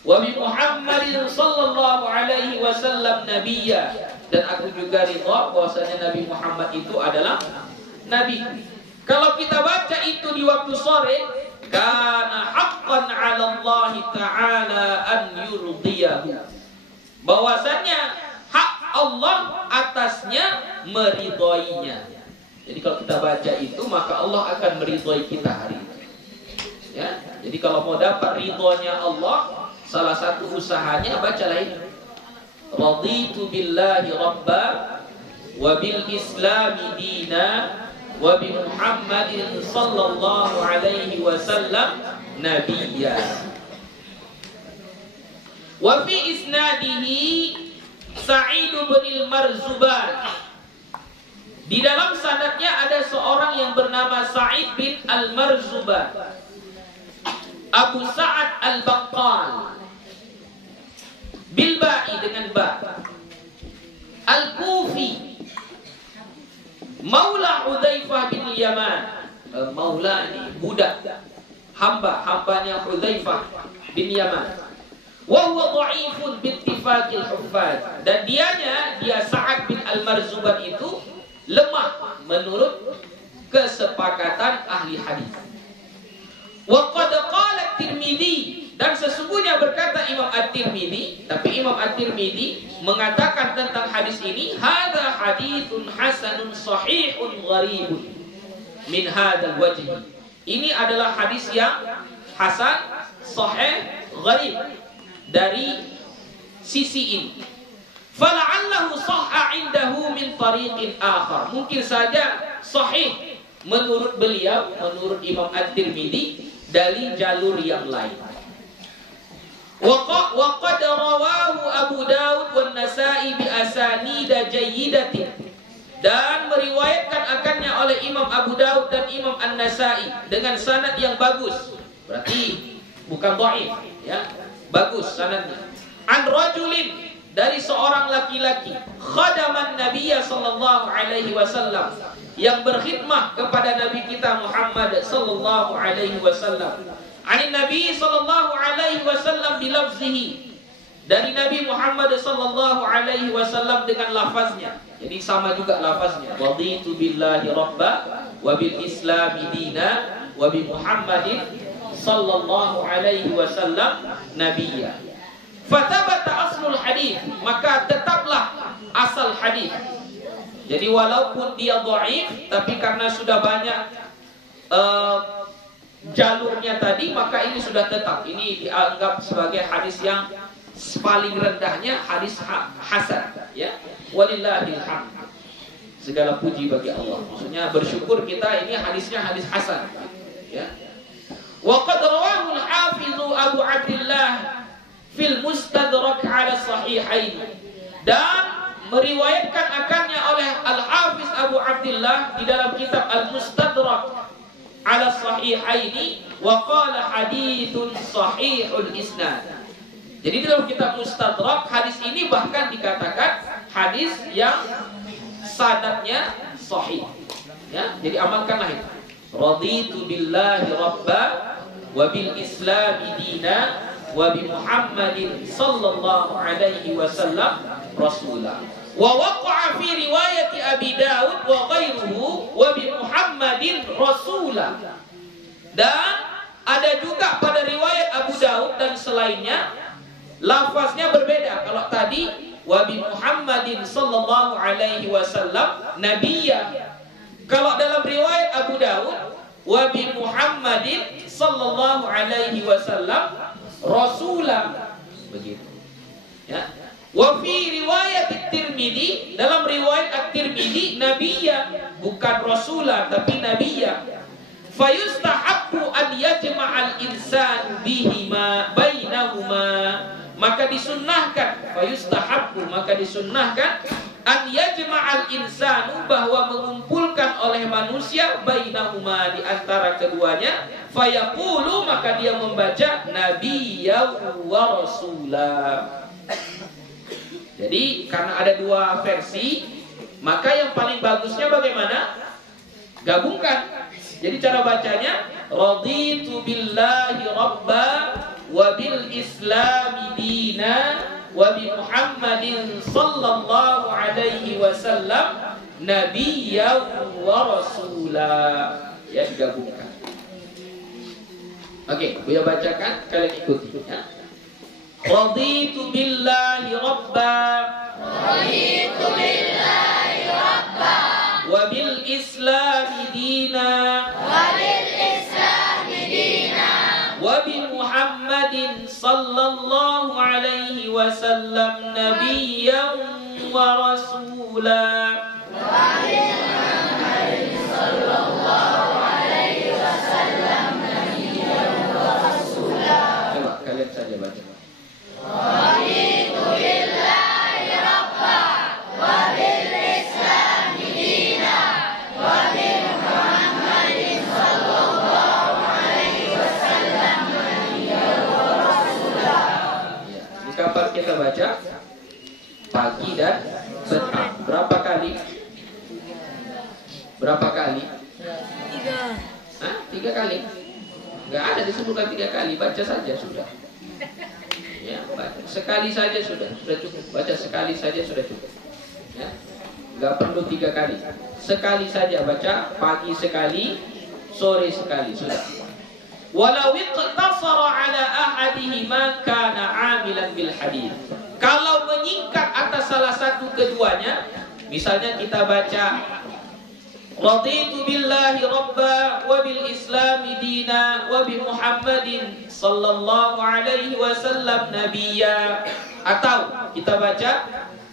Wa bi Muhammadin sallallahu alaihi wasallam nabiyya, dan aku juga ridha bahwasanya Nabi Muhammad itu adalah nabi. Kalau kita baca itu di waktu sore, kana haqqan 'ala Allah taala an yurdiyahu, bahwasanya hak Allah atasnya meridhoinya. Jadi kalau kita baca itu, maka Allah akan meridhoi kita hari ini. Ya, jadi kalau mau dapat ridhonya Allah, salah satu usahanya bacalah ini. Raditu billahi rabba wa bil islami dina wa bi Muhammadin sallallahu alaihi wasallam nabiyya. Wa fi isnadihi Sa'id bin al-Marzuban. Di dalam sanadnya ada seorang yang bernama Sa'id bin al-Marzuban, Abu Sa'ad al-Baqqal, bilba'i dengan ba, al-Kufi, Maula Hudzaifah bin Yaman. Maula ini budak, hambanya Hudzaifah bin Yaman. Wa huwa dha'ifun bittifaqil huffaz, dan dia Sa'ad bin al-Marzuban itu lemah menurut kesepakatan ahli hadis. Wa qad qala Tirmidzi, dan sesungguhnya berkata Imam At-Tirmidzi, tapi Imam At-Tirmidzi mengatakan tentang hadis ini, hadza haditsun hasanun sahihun gharibun min hadzal wajh. Ini adalah hadis yang hasan, sahih, gharib dari sisi ini. Fala'allahu sahha 'indahu min tariqin akhar. Mungkin saja sahih menurut beliau, menurut Imam At-Tirmidzi, dari jalur yang lain. Wa qad rawahu Abu Dawud wan Nasa'i bi asanida jayyidatin, dan meriwayatkan akannya oleh Imam Abu Dawud dan Imam An-Nasa'i dengan sanad yang bagus. Berarti bukan dhaif, ya. Bagus sanadnya. An rajulin, dari seorang laki-laki, khadaman Nabiya sallallahu alaihi wasallam, yang berkhidmah kepada Nabi kita Muhammad sallallahu alaihi wasallam. Anin Nabi sallallahu alaihi wasallam bilafzihi, dari Nabi Muhammad sallallahu alaihi wasallam dengan lafaznya. Jadi sama juga lafaznya. Raditu billahi rabba wa bil islami dina wa bi Muhammadin sallallahu alaihi wasallam nabiyya. Fatabata aslul hadis, maka tetaplah asal hadis. Jadi walaupun dia dhaif, tapi karena sudah banyak jalurnya tadi, maka ini sudah tetap. Ini dianggap sebagai hadis yang paling rendahnya, hadis hasan, ya. Walillahil hamd. Segala puji bagi Allah. Maksudnya bersyukur kita ini hadisnya hadis hasan, ya. Wa qad rawahu al-Hafiz Abu Abdullah fil Mustadrak ala Sahihain, dan meriwayatkan akannya oleh Al-Hafiz Abu Abdullah di dalam kitab Al-Mustadrak ala Sahihaini, wa qala haditsun sahihul isnad. Jadi di dalam kitab Mustadrak, hadis ini bahkan dikatakan hadis yang sanadnya sahih, ya. Jadi amalkanlah itu. Raditu billahi rabba wa bil islami dina wa bi Muhammadin sallallahu alaihi wasallam rasulah. Wa waqa'a fi riwayat Abi Dawud wa ghairuhu wa bi Muhammadin rasulah. Dan ada juga pada riwayat Abu Dawud dan selainnya lafaznya berbeda. Kalau tadi wa bi Muhammadin sallallahu alaihi wasallam nabiyya, kalau dalam riwayat Abu Dawud wa bi Muhammadin sallallahu alaihi wasallam rasulah, begitu, ya. Wa fi riwayat At-Tirmidzi, dalam riwayat At-Tirmidzi nabiyya, bukan rasulah tapi nabiyya. Fayustahabbu an yajma'al insanu bihima bainahuma, maka disunnahkan, fayustahabbu, maka disunnahkan, an yajma'al insanu, bahwa mengumpulkan oleh manusia, bainahuma, di antara keduanya, fayaqulu, maka dia membaca nabiyya wa rasulah. Jadi karena ada dua versi, maka yang paling bagusnya bagaimana? Gabungkan. Jadi cara bacanya raditu billahi rabba wa bil islami dina wa bi Muhammadin sallallahu alaihi wasallam nabiyyan wa rasula. Ya, digabungkan. Oke, Buya bacakan, kalian ikuti ya. Raditu billahi rabba raditu billahi rabba wa bil islami dina wa bil islami dina wa bi Muhammadin sallallahu alaihi wasallam nabiyyan wa rasula wa bi Muhammadin sallallahu alaihi wasallam nabiyyan wa rasula. Coba kalian saja baca. Raditu billahi rabba wa bil islami dina wa bi Muhammadin sallallahu alaihi wasallam nabiyyan wa rasula. Ini kapan kita baca? Pagi dan petang. Berapa kali? Berapa kali? 3. Hah? 3 kali? Enggak ada disebutkan 3 kali, baca saja sudah. Ya, baca. Sekali saja sudah cukup. Baca sekali saja sudah cukup. Ya, nggak perlu 3 kali. Sekali saja baca, pagi sekali, sore sekali sudah. Walau iqtasara ala ahadihima kana amilan bil hadis. Kalau menyingkat atas salah satu keduanya, misalnya kita baca raditu billahi rabba wa bil islami dina wa bi Muhammadin sallallahu alaihi wasallam nabiyya, atau kita baca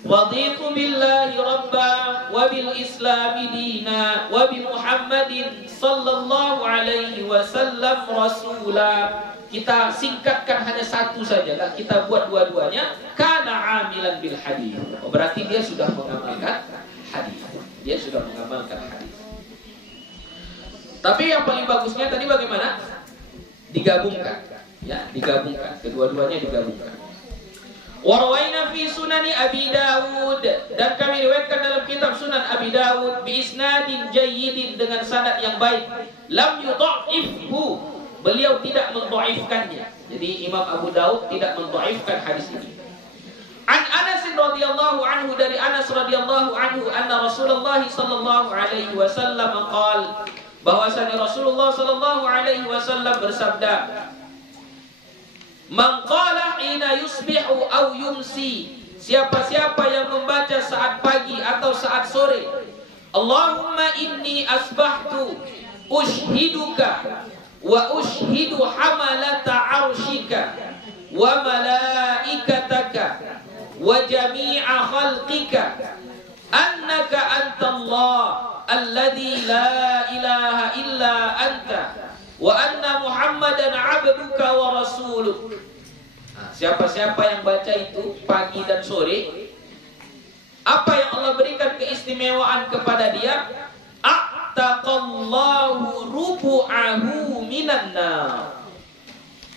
raditu billahi rabba wa bil islami dina wa bi Muhammadin sallallahu alaihi wasallam rasula. Kita singkatkan hanya satu saja, kita buat dua-duanya, kana amilan bil hadis. Oh, berarti dia sudah mengamalkan hadis. Dia sudah mengamalkan hadis. Tapi yang paling bagusnya tadi bagaimana? Digabungkan. Ya, digabungkan. Kedua-duanya digabungkan. Warawaina fi sunani Abi Dawud, dan kami riwayatkan dalam kitab Sunan Abi Dawud bi isnadin jayyidin, dengan sanad yang baik. Lam yudha'ifhu, beliau tidak mendhaifkannya. Jadi Imam Abu Dawud tidak mendhaifkan hadis ini. An Anas radhiyallahu anhu, dari Anas radhiyallahu anhu, anna Rasulullah sallallahu alaihi wasallam qala, bahwasanya Rasulullah sallallahu alaihi wasallam bersabda, man qala hina yusbihu aw yumsi, siapa-siapa yang membaca saat pagi atau saat sore, Allahumma inni asbahtu ushiduka wa ushidu hamalata arshika wa malaikataka wa jami'a khalqika annaka antallah alladzi la ilaha illa anta wa anna Muhammadan abduka wa rasuluk. Siapa-siapa yang baca itu pagi dan sore, apa yang Allah berikan keistimewaan kepada dia? A'taqallahu rubu'ahu minan nar.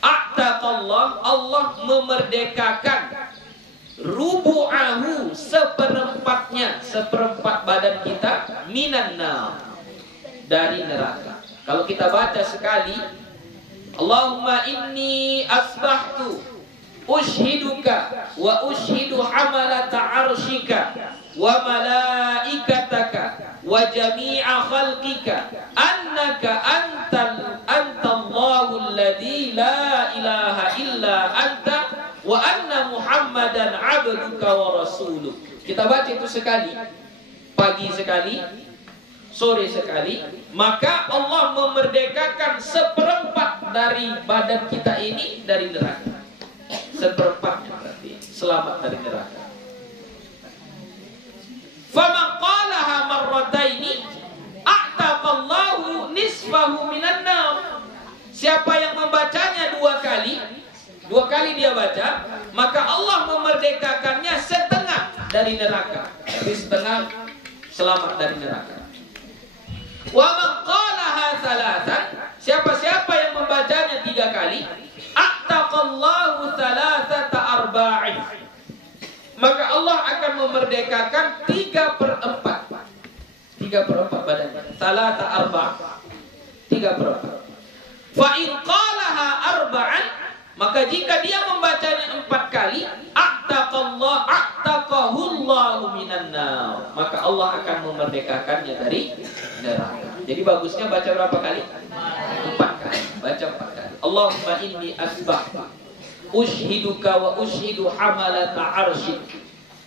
A'taqallah, Allah memerdekakan rubu'ahu, seperempatnya, seperempat badan kita, minan nar, dari neraka. Kalau kita baca sekali, Allahumma inni asbahtu ushiduka wa ushidu hamalata arshika wa malaikataka wa jami'a khalqika annaka antallahu alladzi la ilaha illa anta wa anna Muhammadan abduka wa rasuluk. Kita baca itu sekali, pagi sekali, sore sekali, maka Allah memerdekakan seperempat dari badan kita ini dari neraka. Seperempatnya berarti selamat dari neraka. Faman qalaha marrataini a'taqallahu nisfahu minan nar. Siapa yang membacanya 2 kali dia baca, maka Allah memerdekakannya setengah dari neraka. Jadi setengah selamat dari neraka. Wa man qalaha thalathan, siapa-siapa yang membacanya 3 kali, a'taqallahu thalathata arba'in, maka Allah akan memerdekakan 3/4. 3/4 badannya. Salata arba'. 3/4. Fa in qalaha arba'an, maka jika dia membacanya 4 kali, a'taqahullahu minan nar, maka Allah akan memerdekakannya dari neraka. Jadi bagusnya baca berapa kali? 4 kali. Baca 4 kali. Allahumma inni asbahtu ushiduka wa ushidu hamalata arsyik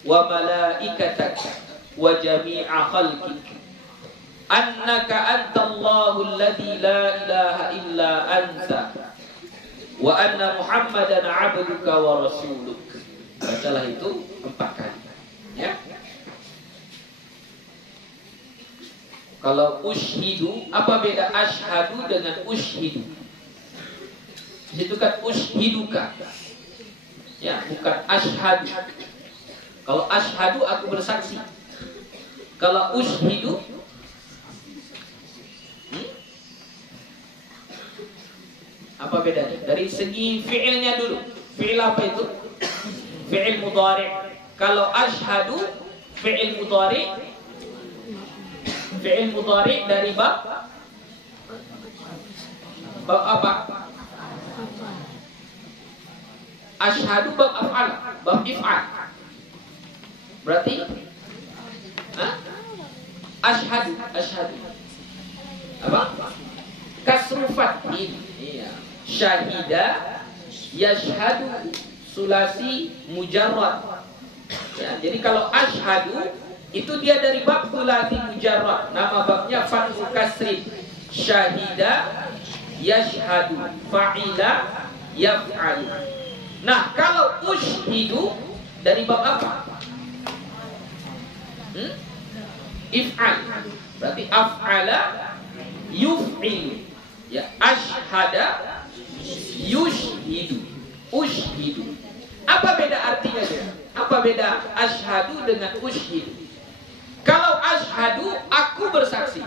wa malaikatak wa jami'a khalqik annaka antallahu alladhi la ilaha illa anta wa anna muhammadan abduka wa rasuluk. Bacalah itu 4 kali, ya. Kalau ushidu, apa beda ashadu dengan ushidu? Itu kan ushiduka, ya, bukan ashadu. Kalau ashadu aku bersaksi. Kalau ushidu, apa bedanya? Dari segi fi'ilnya dulu. Fi'il apa itu? Fi'il mudhari'. Kalau ashadu fi'il mudhari'. Fi'il mudhari' dari bab apa? Ashadu bab af'al, bab if'al. Berarti ashadu apa? Kasru fathih. Iya. Syahida yashhadu sulasi mujarrad. Ya, jadi kalau ashhadu itu dia dari bab sulasi mujarrad. Nama babnya fathu kasri. Syahida yashhadu, fa'ila yaf'alu. Nah, kalau ushidu dari bab apa? If'al. Berarti af'ala yuf'ilu. Ya, ashhada yushhidu, ushhidu. Apa beda artinya dia? Apa beda ashhadu dengan ushhidu? Kalau ashhadu, aku bersaksi.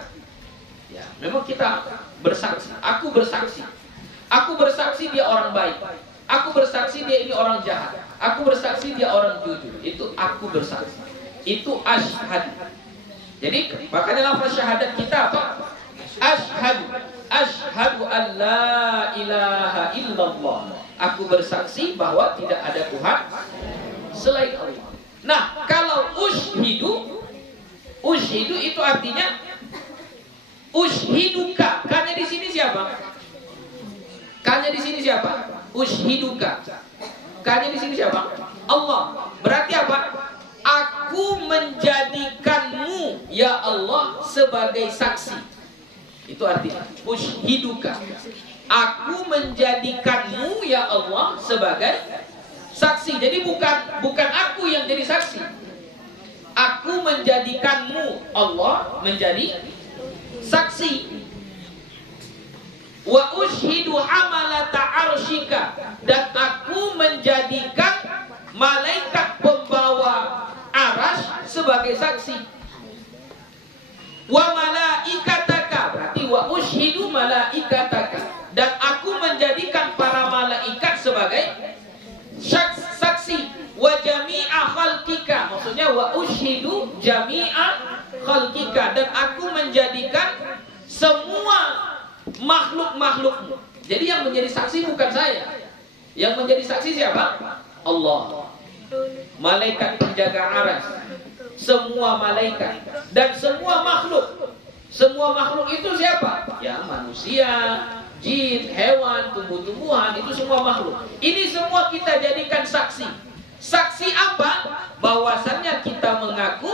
Ya, memang kita bersaksi. Aku bersaksi. Aku bersaksi dia orang baik. Aku bersaksi dia ini orang jahat. Aku bersaksi dia orang jujur. Itu aku bersaksi. Itu ashhadu. Jadi makanya lafaz syahadat kita apa? Ashhadu an la ilaha illallah. Aku bersaksi bahwa tidak ada Tuhan selain Allah. Nah, kalau ushidu itu artinya ushiduka. Kanya di sini siapa? Kanya di sini siapa? Ushiduka. Kanya di sini siapa? Allah. Berarti apa? Aku menjadikanmu ya Allah sebagai saksi. Itu artinya ushiduka. Aku menjadikanmu ya Allah sebagai saksi. Jadi bukan aku yang jadi saksi. Aku menjadikanmu Allah menjadi saksi. Wa ushidu hamalata arsyika, dan aku menjadikan malaikat pembawa arasy sebagai saksi. Wa malaikataka, berarti wa ushidu malaikataka, dan aku menjadikan para malaikat sebagai saksi. Wa jami'a khalqika, maksudnya wa ushidu jami'a khalqika, dan aku menjadikan semua makhluk-makhlukmu. Jadi yang menjadi saksi bukan saya. Yang menjadi saksi siapa? Allah. Malaikat penjaga arasy, semua malaikat dan semua makhluk. Semua makhluk itu siapa? Ya, manusia, jin, hewan, tumbuh-tumbuhan, itu semua makhluk. Ini semua kita jadikan saksi. Saksi apa? Bahwasannya kita mengaku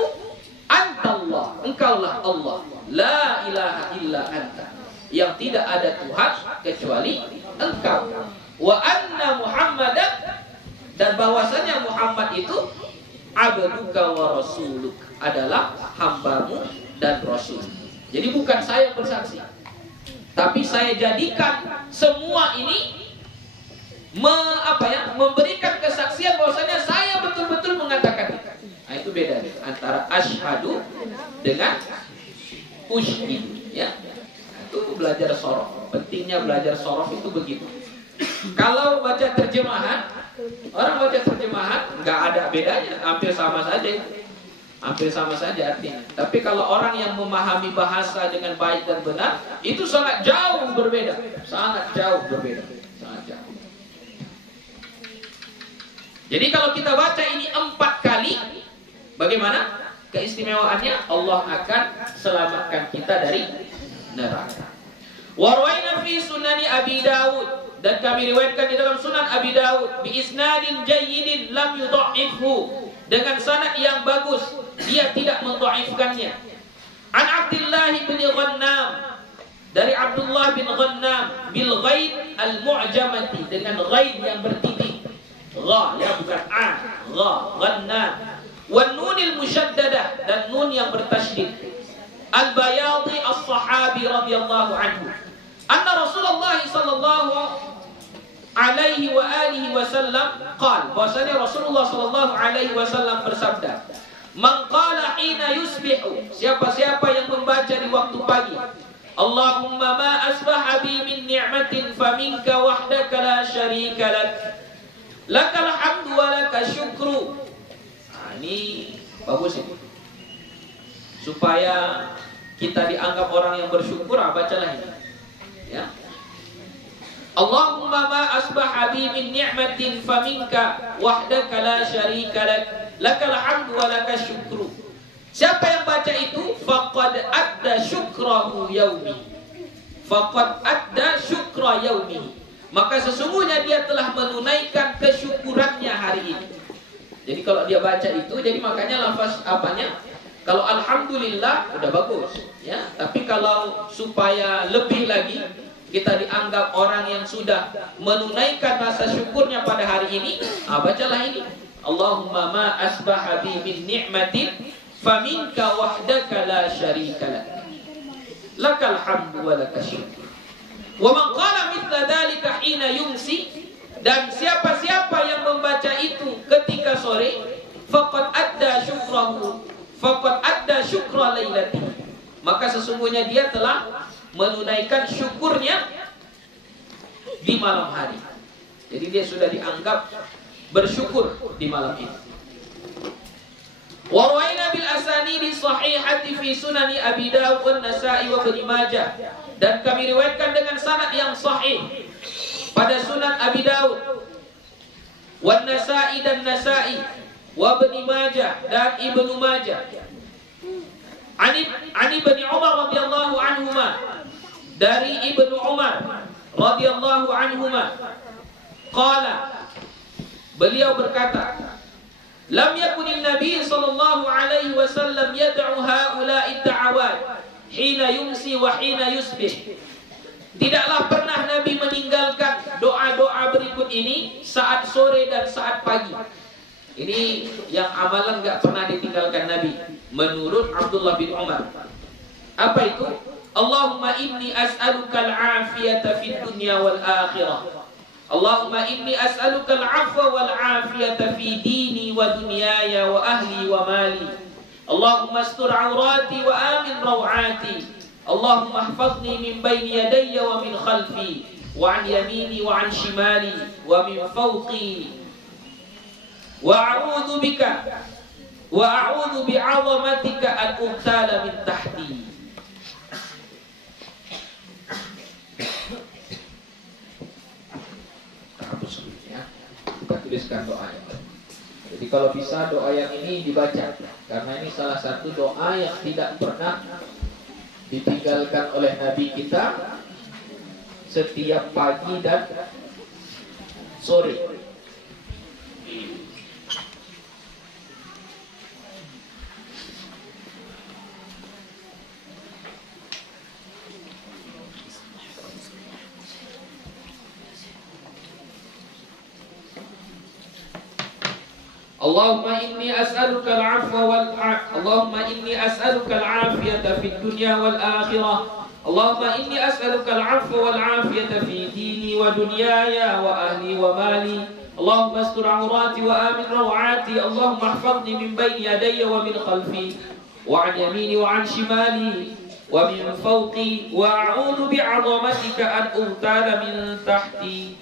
antallah, engkaulah Allah. La ilaha illa anta, yang tidak ada Tuhan kecuali engkau. Wa anna Muhammadan, dan bahwasanya Muhammad itu abduka wa rasuluk, adalah hambamu dan rasul. Jadi bukan saya bersaksi, tapi saya jadikan semua ini memberikan kesaksian bahwasanya saya betul-betul mengatakan itu. Nah, itu beda antara asyhadu dengan ushhidu, ya. Itu belajar sorof. Pentingnya belajar sorof itu begitu. Kalau baca terjemahan, Orang baca terjemahan nggak ada bedanya, hampir sama saja. Hampir sama saja artinya. Tapi kalau orang yang memahami bahasa dengan baik dan benar, itu sangat jauh berbeda. Sangat jauh berbeda. Sangat jauh. Jadi kalau kita baca ini 4 kali, bagaimana keistimewaannya? Allah akan selamatkan kita dari neraka. Warwaina fi sunani Abi Dawud, dan kami riwayatkan di dalam Sunan Abi Dawud bi isnadin jayyidin lam yudha'ifhu, dengan sanad yang bagus, dia tidak mendhaifkannya. An Abdullah bin Ghannam, dari Abdullah bin Ghannam, bil ghain al mu'jamati, dengan ghain yang bertitik, gha ya bukan a, gha, Ghannam, wan nunil musyaddadah, dan nun yang bertasydid, al bayadi as-sahabi radhiyallahu anhu, anna Rasulullah sallallahu alaihi wa alihi wasallam qala, bahwasanya Rasulullah sallallahu alaihi wasallam bersabda, man qala hina yusbihu, siapa-siapa yang membaca di waktu pagi, Allahumma ma asbaha bi min ni'matin faminka wahdaka la syarika lak, lakal hamdu wa lakal syukru. Nah, ini bagus ini. Supaya kita dianggap orang yang bersyukur, bacalah ini. Ya. Allahumma ma asbaha bi min ni'matin faminka wahdaka la syarika lak, lakal hamdu wa lakal syukru. Siapa yang baca itu, faqad adda syukrahu yaumi, faqad adda syukra yaumi, maka sesungguhnya dia telah menunaikan kesyukurannya hari ini. Jadi kalau dia baca itu, jadi makanya lafaz apanya? Kalau alhamdulillah udah bagus, ya. Tapi kalau supaya lebih lagi kita dianggap orang yang sudah menunaikan rasa syukurnya pada hari ini, bacalah ini. Allahumma ma asbaha bi min ni'matin faminka wahdaka la syarika lak, lakal hamdu wa lakal syukur. Wa man qala mithla dzalika hina yumsi, dan siapa-siapa yang membaca itu ketika sore, faqad adda syukrahu, faqad adda syukra lailati, maka sesungguhnya dia telah menunaikan syukurnya di malam hari. Jadi dia sudah dianggap bersyukur di malam ini. Wa rawaina bil asanidi sahihati fi sunani Abi Dawud wan Nasa'i wa Ibnu Majah, dan kami riwayatkan dengan sanad yang sahih pada Sunan Abi Dawud, wan Nasa'i dan Nasa'i, wa Ibnu Majah dan Ibnu Majah. Ani Ibnu Umar radhiyallahu anhuma, dari Ibnu Umar radhiyallahu anhuma, qala, beliau berkata, lam yakunin Nabi sallallahu alaihi wasallam yad'u haula'i da'awat hina yumsi wa hina yusbih. Tidaklah pernah Nabi meninggalkan doa-doa berikut ini saat sore dan saat pagi. Ini yang amalan enggak pernah ditinggalkan Nabi menurut Abdullah bin Umar. Apa itu? Allahumma inni as'aluka al-afiyata fid dunya wal akhirah. Allahumma inni as'aluka al-'afwa wal 'afiyata fi dini wa dunyaya wa ahli wa mali. Allahumma astur 'awrati wa amin raw'ati. Allahumma ihfazni min bayni yadayya wa min khalfi wa 'an yamini wa 'an shimali wa min fawqi. Wa a'udzu bika wa a'udzu bi'azamatika an ubtala min tahti. Kita tuliskan doa yang ini. Jadi kalau bisa doa yang ini dibaca, karena ini salah satu doa yang tidak pernah ditinggalkan oleh Nabi kita setiap pagi dan sore. Allahumma inni as'aluka al-'afwa Allahumma inni as'aluka al-'afiyata fid dunya wal akhirah. Allahumma inni as'aluka al-'afwa wal 'afiyata fi dini wa dunyaya wa ahli wa mali. Allahumma astur 'awrati wa amin raw'ati. Allahumma ihfazni min bayni yadayya wa min khalfi wa 'an yamini wa 'an shimali wa min fawqi wa a'udzu bi'azamatika an ubtala min tahti.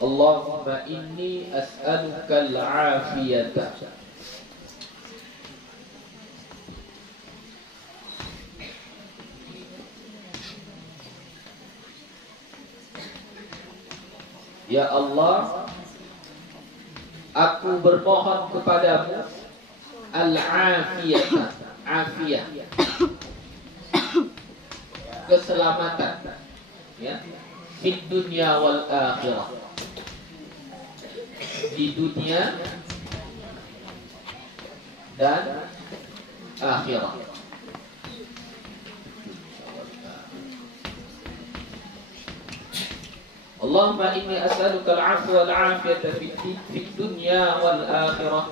Allahumma inni as'aluka al-afiyata. Ya Allah, aku bermohon kepadamu al-afiyata, afiyah, keselamatan, ya, di dunia wal akhirah, di dunia dan akhirat. Allahumma inni as'aluka al-'afwa wal-'afiyata fid dunya wal akhirah.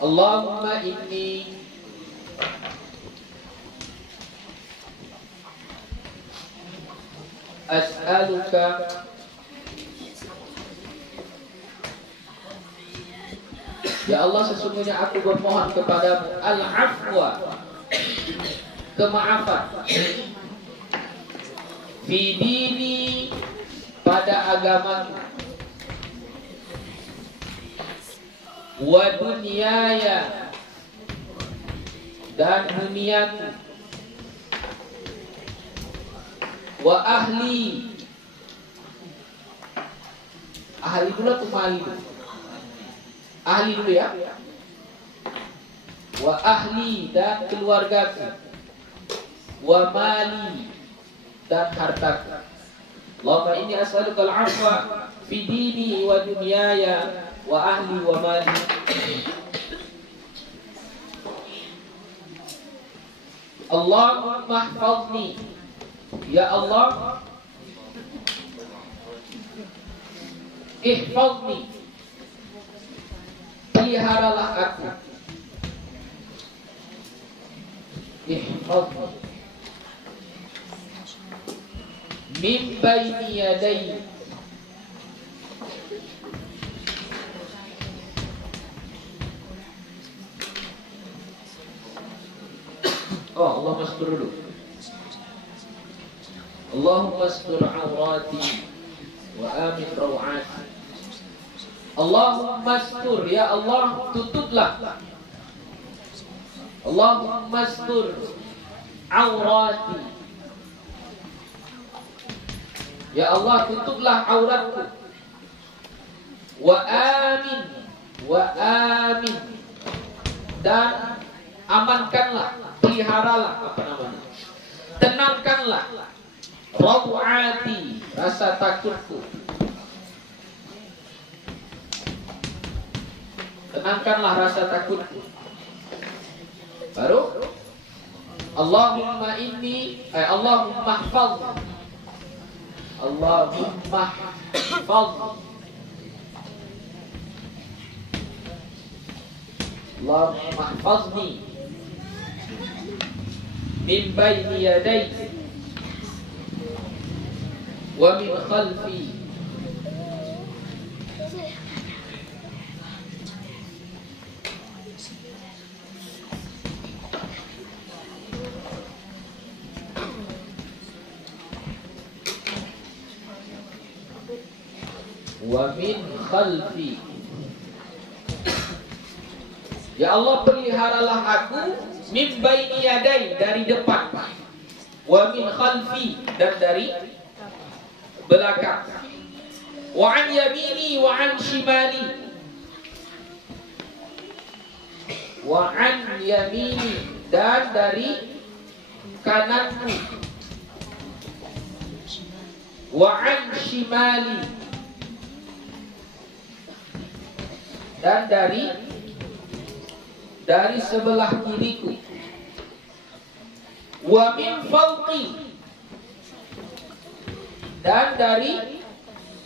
Allahumma inni as'aluka Ya Allah, sesungguhnya aku bermohon kepadamu al-'afwa, kemaafan, fi dini, pada agamaku, wa dunyaya, dan duniaku, wa ahli, ahli dulu atau mali dulu? Ahli dulu ya. Wa ahli, dan keluargaku, wa mali, dan hartaku. Allahumma inni as'aluka al-'afwa fi dini wa dunyaya wa ahli wa mali. Allahumma ihfazni, ya Allah, ihfazni, peliharalah aku, ihfazni, min baini yadayya, Allah mastur dulu. Allahumma astur awrati wa amin rawati. Allahumma astur, ya Allah, tutuplah. Allahumma astur awrati, ya Allah, tutuplah auratku. Wa amin, dan amankanlah, peliharalah, tenangkanlah rawati, rasa takutku. Tenangkanlah rasa takutku. Baru Allahumma inni, Allahumma ihfaz, Allahumma ihfaz, Allahumma ihfazni min baini yadayya wa min khalfi. Wa min khalfi. Ya Allah, peliharalah aku min baini yadai, dari depan, wa min khalfi, dan dari belakang, wa an yamini wa an shimali, wa an yamini, dan dari kananku, wa an shimali, dan dari sebelah kiriku, wa min fawqi, dan dari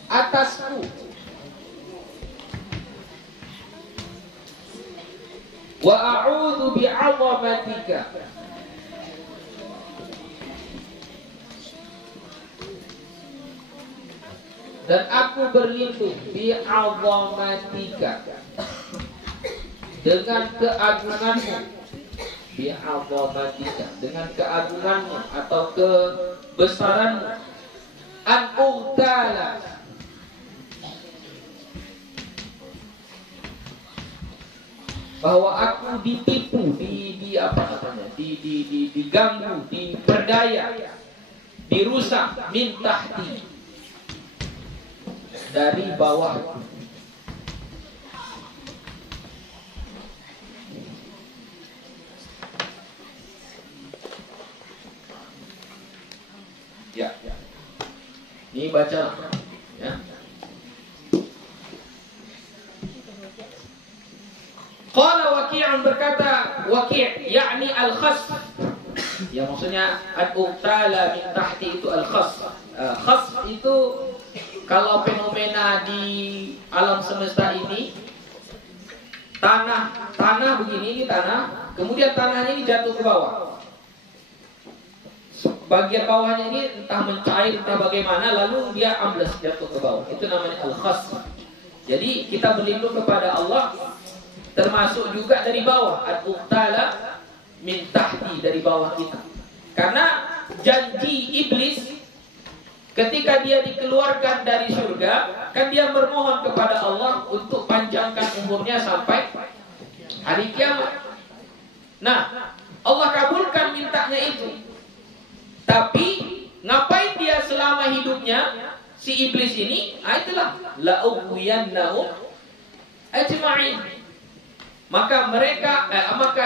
atasku, wa a'udzu bi'azamatika, dan aku berlindung bi'azamatika, dengan keagunganmu, bi'azamatika, dengan keagunganmu atau kebesaranmu, an ughtala, bahwa aku ditipu, diganggu, diperdaya, dirusak min tahti, dari bawah. Ya. Ini baca ya. Qala Waqi'un, berkata Waqi', yakni al-khasf. Ya, maksudnya al-uqtala min tahti itu al-khasf. Khasf itu kalau fenomena di alam semesta ini, tanah begini, ini tanah, kemudian tanahnya ini jatuh ke bawah. Bagian bawahnya ini entah mencair, entah bagaimana, lalu dia ambles jatuh ke bawah. Itu namanya al-khasf. Jadi kita berlindung kepada Allah termasuk juga dari bawah, al-uqtala min tahti, dari bawah kita. Karena janji iblis ketika dia dikeluarkan dari surga, kan dia bermohon kepada Allah untuk panjangkan umurnya sampai hari kiamat. Nah, Allah kabulkan mintanya itu. Tapi ngapain dia selama hidupnya si iblis ini? Itulah la'ughwiyannahum ajma'in. Maka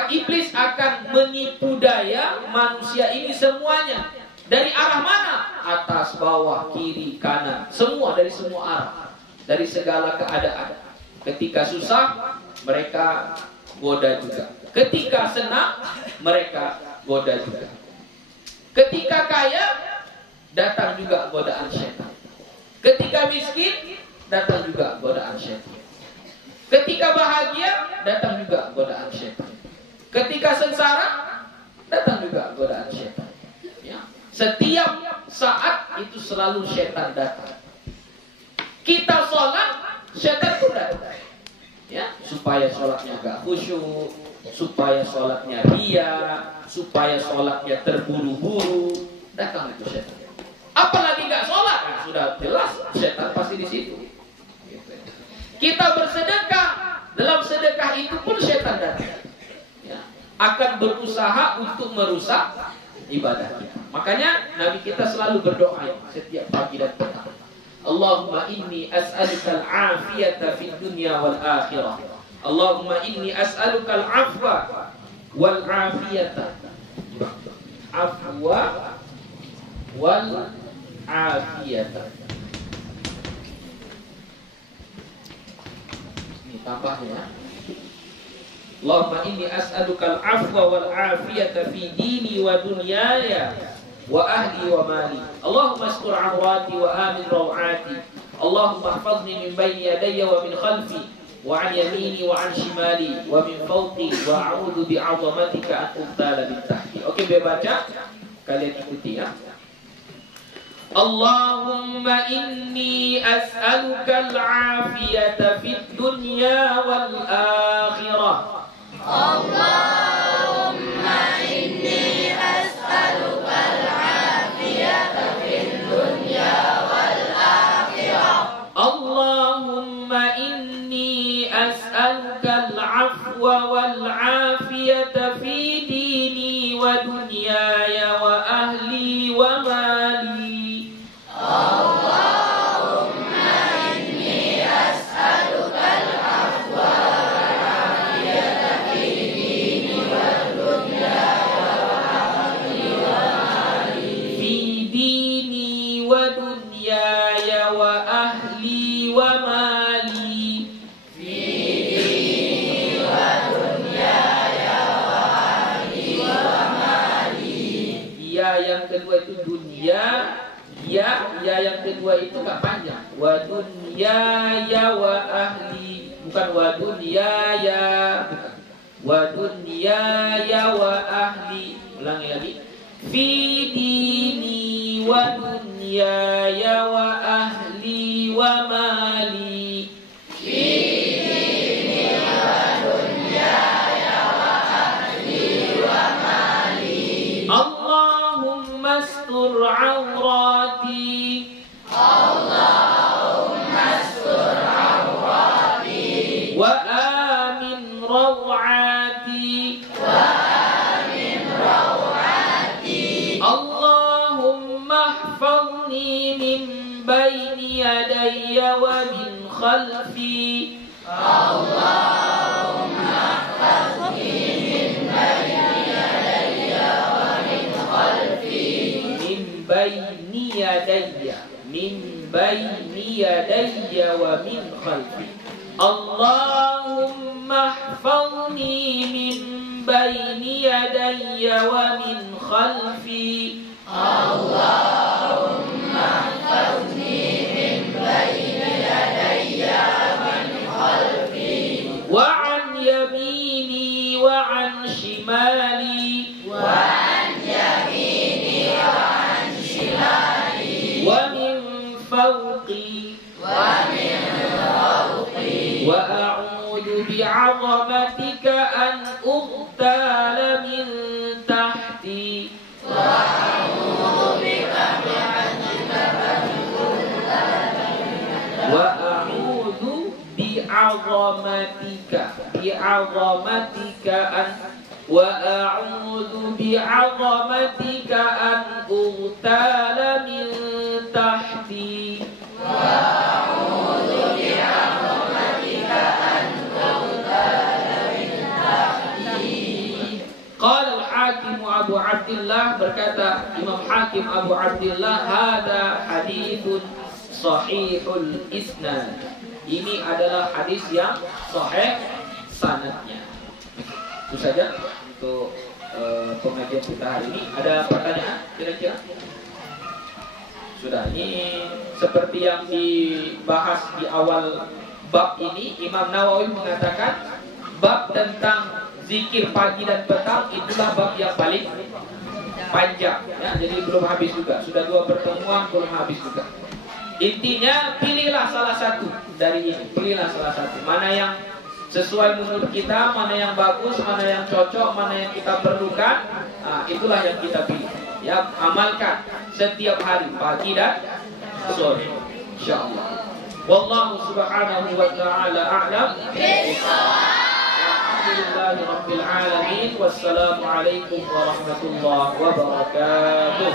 iblis akan menipu daya manusia ini semuanya. Dari arah mana? Atas, bawah, kiri, kanan, semua, dari semua arah, dari segala keadaan. Ketika susah, mereka goda juga. Ketika senang, mereka goda juga. Ketika kaya, datang juga godaan syaitan. Ketika miskin, datang juga godaan syaitan. Ketika bahagia, datang juga godaan syaitan. Ketika sengsara, datang juga godaan syaitan. Ya. Setiap saat itu selalu syaitan datang. Kita sholat, syaitan pun datang. Ya, supaya sholatnya gak khusyuk, supaya sholatnya ria, supaya sholatnya terburu-buru, datang itu syaitan. Apalagi gak sholat, nah, sudah jelas syaitan pasti di situ. Kita bersedekah, dalam sedekah itu pun syaitan datang. Ya, akan berusaha untuk merusak ibadah kita. Makanya Nabi kita selalu berdoa setiap pagi dan petang. Allahumma inni as'aluka al-afiyata fid dunya wal akhirah. Allahumma inni as'aluka al-afwa wal afiyata. Afwa wal afiyata. Ini tambahnya. Allahumma inni as'aluka al-afwa wal afiyata fi dini wa dunyaya wa ahli wa mali. Allahumma astur awrati wa amin rawati. Allahumma ihfazni min bayni yadayya wa min khalfi wa an yamini wa an shimali wa min fawqi wa a'udzu bi'azamatika an ubtala min tahti. Oke, baca. Kalian ikuti ya. Allahumma inni as'aluka al-afiyata fid dunya wal akhirah. Allahumma inni as'aluka al-afiyata fid dunya wal akhirah. Allahumma inni as'aluka al-afwa wal afiyata fi dini wa dunyaya wa ahli wa mali. Allahumma inni as'aluka al-afwa wal afiyata fi dini wa dunyaya wa ahli wa mali. Fi dini wa dunyaya wa ahli wa mali. Fi dini wa dunyaya wa ahli wa mali. Ya, yang kedua itu dunia. Ya yang kedua itu gak panjang. Wa dunyaya wa ahli, bukan wa dunyaya, bukan. Wa dunyaya wa ahli. Ulangi lagi. Fi dini wa dunyaya wa ahli wa mali. Fi dini wa dunyaya wa ahli wa mali. Allahumma astur awrati. Allahumma astur awrati wa amin raw'ati. bayni yadayya wa min khalfi. Allahumma ihfazni min bayni yadayya wa min khalfi. Min bayni yadayya, min bayni yadayya wa min khalfi. Allahumma ihfazni min bayni yadayya wa min khalfi. Allahumma ihfazni min bayni yadayya wa min khalfi. Wa an yamini wa an shimali. Wa an yamini wa an shimali. Wa min fawqi. Wa min fawqi. Wa a'udhu bi'azamatika an ughtala min tahti. Wa a'udhu bi'azamatika an wa a'udhu bi'azamatika an ughtala min tahti. Wa a'udhu bi'azamatika an ughtala min tahti. Qala al-Hakim Abu Abdillah, berkata Imam Hakim Abu Abdillah, hada hadithun sahihul isnad. Ini adalah hadis yang sahih sanadnya. Itu saja untuk pengajian kita hari ini. Ada pertanyaan kira-kira? Sudah. Ini seperti yang dibahas di awal bab ini, Imam Nawawi mengatakan bab tentang zikir pagi dan petang itulah bab yang paling panjang ya, jadi belum habis juga. Sudah 2 pertemuan belum habis juga. Intinya pilihlah salah satu dari ini. Pilihlah salah satu. Mana yang sesuai menurut kita, mana yang bagus, mana yang cocok, mana yang kita perlukan. Nah, itulah yang kita pilih. Ya, amalkan setiap hari pagi dan sore. Insyaallah. Wallahu subhanahu wa ta'ala a'lam. Alhamdulillahirabbil alamin. Wassalamu alaikum warahmatullahi wabarakatuh.